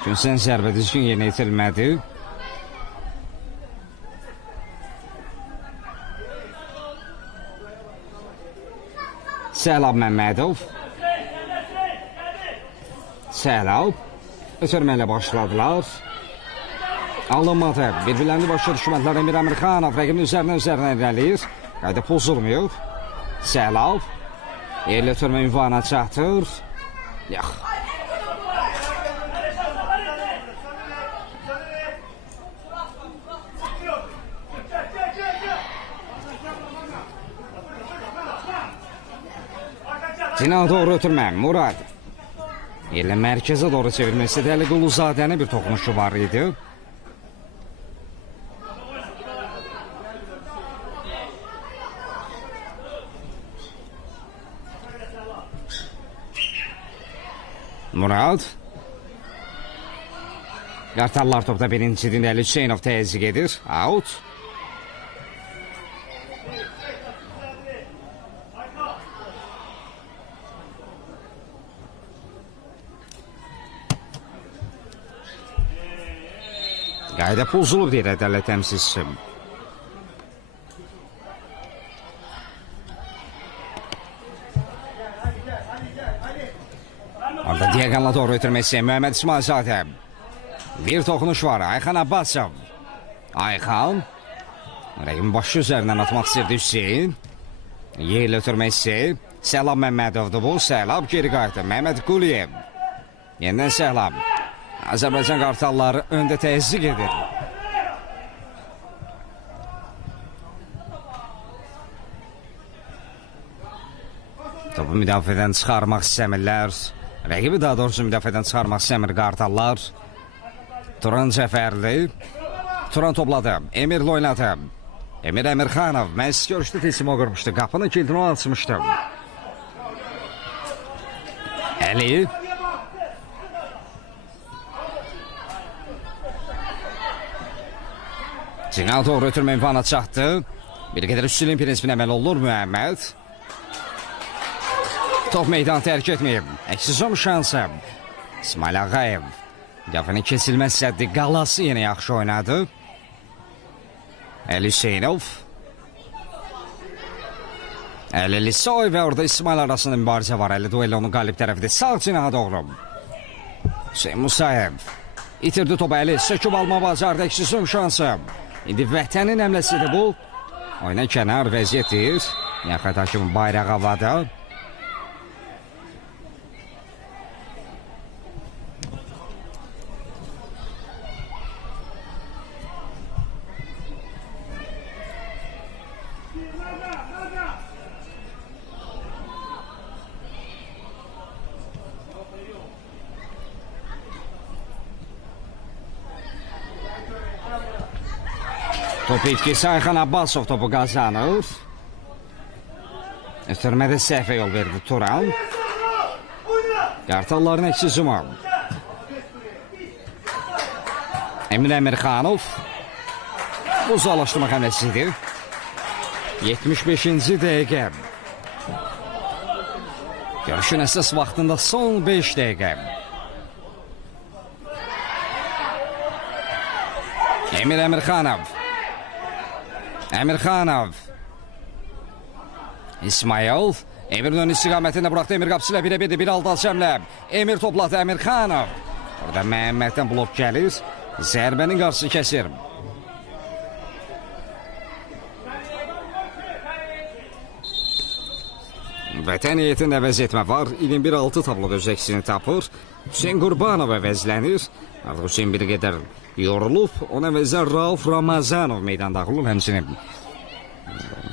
Künsən zərbə düzgün yerinə itirilmədi. Səhlab Məmmədov. Səhlab. Ötürməklə başladılar. Alınmadı. Bir-birlərini başa düşmədilər. Emir Əmirxanov rəqibin üzərinə irəliyir. Qayda pozulmuyor. Səhlab. Yerli ötürmə ünvana çatır. Yox. Cina doğru ötürmə, Murad. Yerlə mərkəzə doğru çevirməsi də Əli Quluzadənin bir toxunuşu var idi. Murad. Qartallar topda birincidir, Əli Hüseynov təzyiq edir. Out. Qayda pozulub deyir ədalət təmsilçisi. Orada diaqonala doğru ötürməsi Məhəmməd İsmailzadə. Bir toxunuş var Ayxan Abbasov. Ayxan. Rəqibin başı üzərindən atmaq istəyirdi Hüseyin. Yerlə ötürməsi Səhlab Məmmədovdur bu. Səhlab geri qayıtdı. Məhəmməd Quliyev. Yenidən Səhlab. Azərbaycan Qartalları öndə təzyiq edir. Topu müdafiədən çıxarmaq istəmirlər. Rəqibi daha doğrusu müdafiədən çıxarmaq istəmir Qartallar. Turan Cəfərli. Turan topladı. Emirlə oynadı. Emir Əmirxanov məclis görüşdə teslim qurmuşdu. Qapının kilidini açmışdı. Əli. Signal doğru ötürmə imkanına çatdı. Bir qədər üstünlüyün prinsipinə əməl olur Mühəmməd. Top meydan tərk etməyib. Əksizom şansı. İsmail Ağayev. Müdafiənin kesilməz səddi qalası yenə yaxşı oynadı. Əli Hüseynov. Əli Lisoy və orada İsmail arasında mübarizə var. Əli duellonun qalib tərəfidir. Sağ cinaha doğru. Hüseyin Musayev. İtirdi topu Əli. Söküb alma bacardı. Əksizom şansı. İndi Vətənin əmləsidir bu. Oyuna kənar vəziyyətdir. Yaxət hakim bayraq havada. Top itkisi Ayxan Abbasov topu qazanır. Ötürmədə səhvə yol verdi Turan. Qartalların əksizuma. Emir Əmirxanov. Uzalaşdırmaq həmləsidir. 75-ci dəqiqə. Görüşün əsas vaxtında son 5 dəqiqə. Emir Əmirxanov. Əmirxanov. İsmail. Emir'in ön istiqamətində bıraxdı. Emir qapısı ilə birə-birdir. Bir aldı Azəmlə. Emir topladı Əmirxanov. Burada Məhəmməddən blok gəlir. Zərbənin qarşısı kəsir. Vətən heyətində əvəz etmə var. 21-6 tabloda öz əksini tapır. Hüseyin Qurbanov əvəzlənir. Artıq Hüseyin bir qədər yorulub. Ona əvəzlər Rauf Ramazanov meydan daxil olur. Həmçinin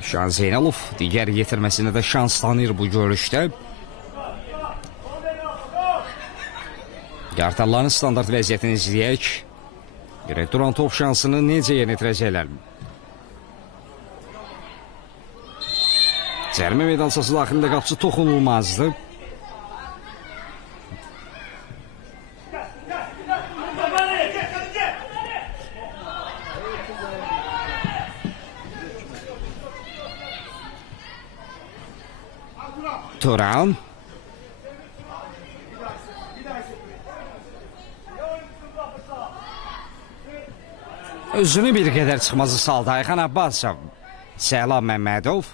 Şan Zeynalov digər yetirməsində də şans tanıyır bu görüşdə. Qartalların standart vəziyyətini izləyək. Görək duran top şansını necə yerinə yetirəcəklər? Cərimə meydançası daxilində qapıcı toxunulmazdı. Turan. Özünü bir qədər çıxmazı saldı Ayxan Abbasov. Səlab Məmmədov.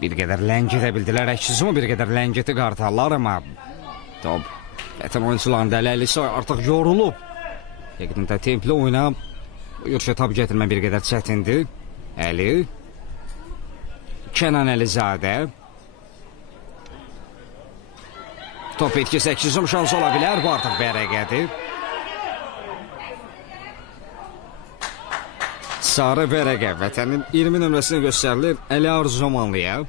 Bir qədər ləngidə bildilər. Əkizimi bir qədər ləngidi qartallar, amma top vətən oyuncularının dələlisi artıq yorulub. Həqiqətən də templi oyuna yurşa tab gətirmə bir qədər çətindir. Əli. Kənan Əlizadə. Top etkisi əkizim şansı ola bilər. Bu artıq bərəqədir. Sarı vərəqə vətənin 20 nömrəsini göstərilir Əli Arzumanlıya.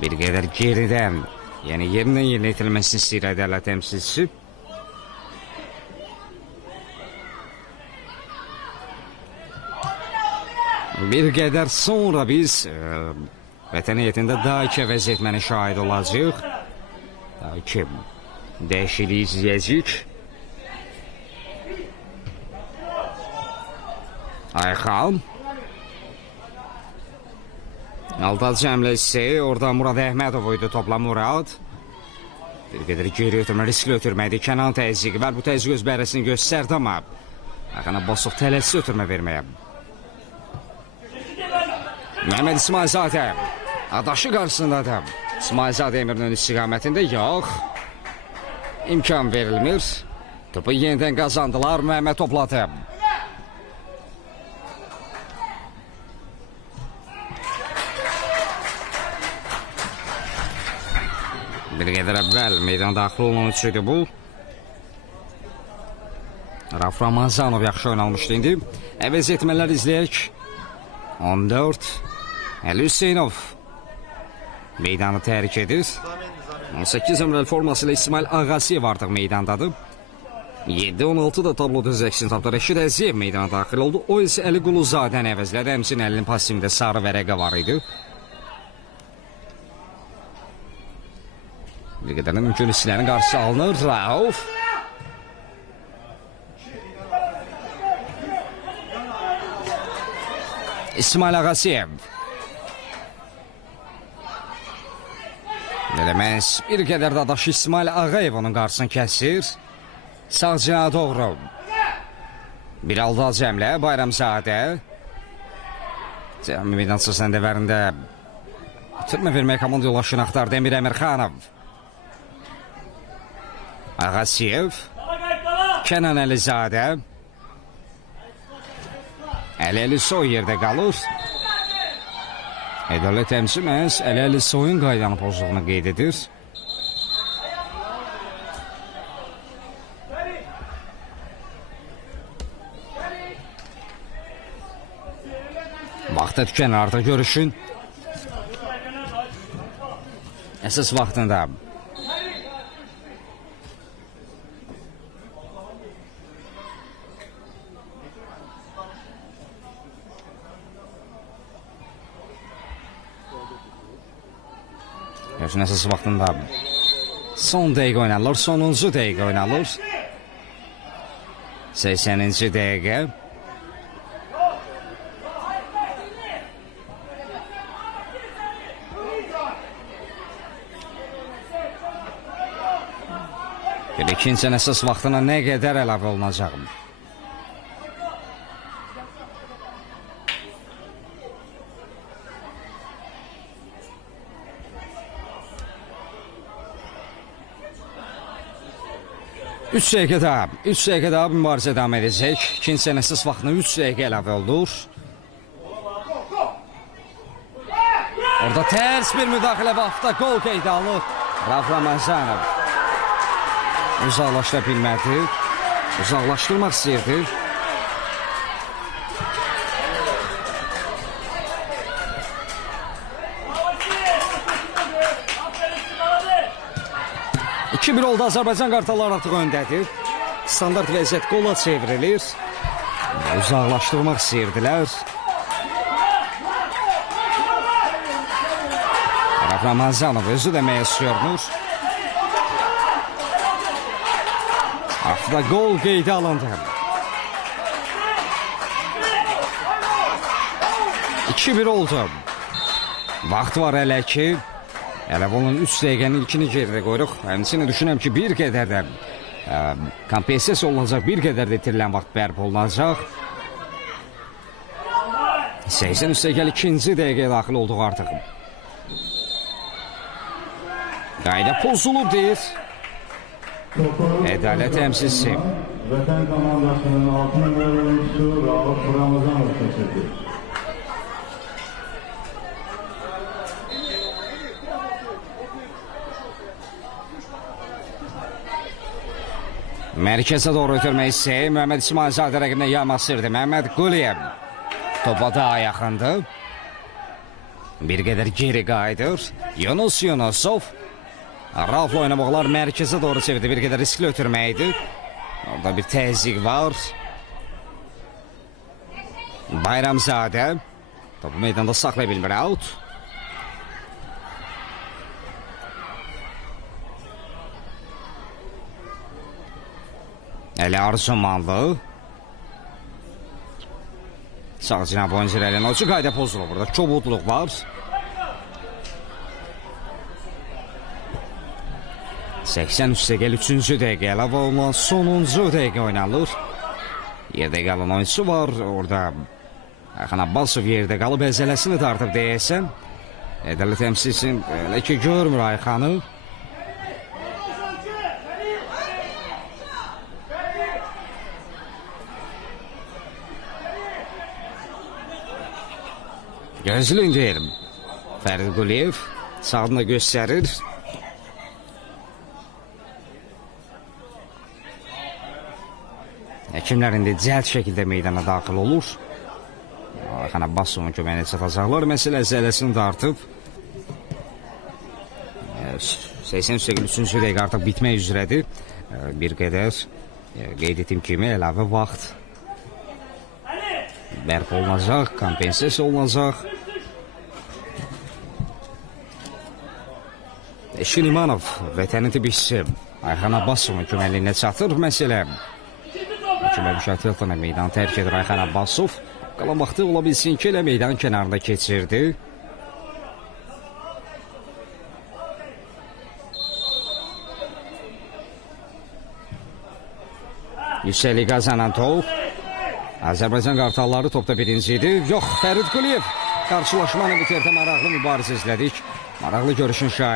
Bir qədər geridən, yəni yerindən yerinə itirilməsini istəyir ədalət təmsilçisi. Bir qədər sonra biz vətən heyətində daha iki əvəz etməni şahid olacaq. Daha iki dəyişiklik izləyəcək. Ayxan. Altac həmləsi, orada Murad Əhmədov idi topla Murad. Bir qədər geri ötürmə, riskli ötürmədi. Kənan təzyiqi var, bu təzyiq öz bərəsini göstərdi, amma Ayxan Abbasov tələsi ötürmə verməyə. Məhəmməd İsmailzadə adaşı qarşısındadır. İsmailzadə Emirinin istiqamətində yox. İmkan verilmir. Topu yenidən qazandılar. Məhəmməd topladı. Bir qədər əvvəl meydan daxil olan üçüydü bu. Raf Ramazanov yaxşı oynalmışdı indi. Əvəz etmələr izləyək. 14. Əli Hüseynov meydanı tərik edir. 18 nömrəli forması ilə İsmail Ağasiyev artıq meydandadır. 7-16 da tabloda öz əksini tapdı. Rəşid Əziyev meydana daxil oldu. O isə Əli Quluzadəni əvəzlədi. Həmçinin Əlinin passivində sarı vərəqə var idi. Bir qədər də mümkün hisslərin qarşısı alınır. Rauf. İsmail Ağasiyev. Eləməz, bir qədər də adaşı İsmail Ağayev onun qarşısını kəsir. Sağ cina doğru. Bir alda cəmlə, Bayramzadə. Cəmi meydansız səndəvərində itirmə vermək komanda yollaşını axtardı Emir Əmirxanov. Ağasiyev. Kənan Əlizadə. Əli soy yerdə qalır. Ədalət təmsil məhz Əli soyun qaydanı pozduğunu qeyd edir. Vaxtı tükənir artıq görüşün. Əsas vaxtında. Görüşün əsas vaxtında son dəqiqə oynanılır, sonuncu dəqiqə oynanılır. 80-ci dəqiqə. Bir ikinci əsas vaxtına nə qədər əlavə olunacaq? Üç dəqiqə daha mübarizə davam edəcək. İkinci əsas vaxtına 3 dəqiqə əlavə olur. Orada tərs bir müdaxilə vaxtda qol qeydə alır Raf Ramazanov. uzaqlaşdıra bilmədi. Uzaqlaşdırmaq istəyirdi. İki bir oldu, Azərbaycan qartalları artıq öndədir. Standart vəziyyət qola çevrilir. Uzaqlaşdırmaq istəyirdilər. Ramazanov özü də məyus görünür. Hafta gol qeydə alındı. 2-1 oldu. Vaxt var hələ ki. Hələ bunun 3 dəqiqənin ilkini geridə qoyuruq. Həmçinin düşünürəm ki, bir qədər də kompensasiya olunacaq, bir qədər də itirilən vaxt bərpa olunacaq. 83 dəqiqəli ikinci dəqiqəyə daxil olduq artıq. Qayda pozulub deyir. Ədalət təmsilçisi. Vətən komandasının 6 nömrə oyuncusu Rauf Ramazanov seçildi. Mərkəzə doğru ötürmək istəyir. Məhəmməd İsmailzadə rəqibinə yamasırdı. Məhəmməd Quliyev topa daha yaxındır. Bir qədər geri qayıdır. Yunus Yunusov. Rauf'la oynamaqlar mərkəzə doğru çevirdi. Bir qədər riskli ötürməkdir. Orada bir təzyiq var. Bayramzadə topu meydanda saxlaya bilmir. Out. Əli Arzumanlı. Sağ cinab oyuncu Əlin Hoca qayda pozulur burada. Çobudluq var. %83 3-cü dəqiqə əlavə olunan sonuncu dəqiqə oynanılır. Yerdə qalan oyuncusu var. Orada Ayxan Abbasov yerdə qalıb əzələsini dartıb deyəsən. Ədalət təmsilçisi elə ki görmür Ayxanı. Gözlüyün deyirəm. Fərid Quliyev sağını göstərir. Həkimlər indi cəld şəkildə meydana daxil olur. Ayxan Abbasovun köməyinə çatacaqlar. Məsələ əzələsini dartıb. 83-cü dəqiqə artıq bitmək üzrədir. Bir qədər qeyd etdiyim kimi əlavə vaxt bərpa olunacaq, kompensasiya olunacaq. Eşin İmanov vətənin tibişçisi Ayxan Abbasovun köməkliğinə çatır. Məsələ Həkimə müşahidətlə meydanı tərk edir Ayxan Abbasov. Qalan vaxtı ola bilsin ki, elə meydan kənarında keçirdi. Yüksəlik qazanan top. Azərbaycan qartalları topda birinci idi. Yox, Fərid Quliyev qarşılaşmanı bitirdə maraqlı mübarizə izlədik. Maraqlı görüşün şahidi.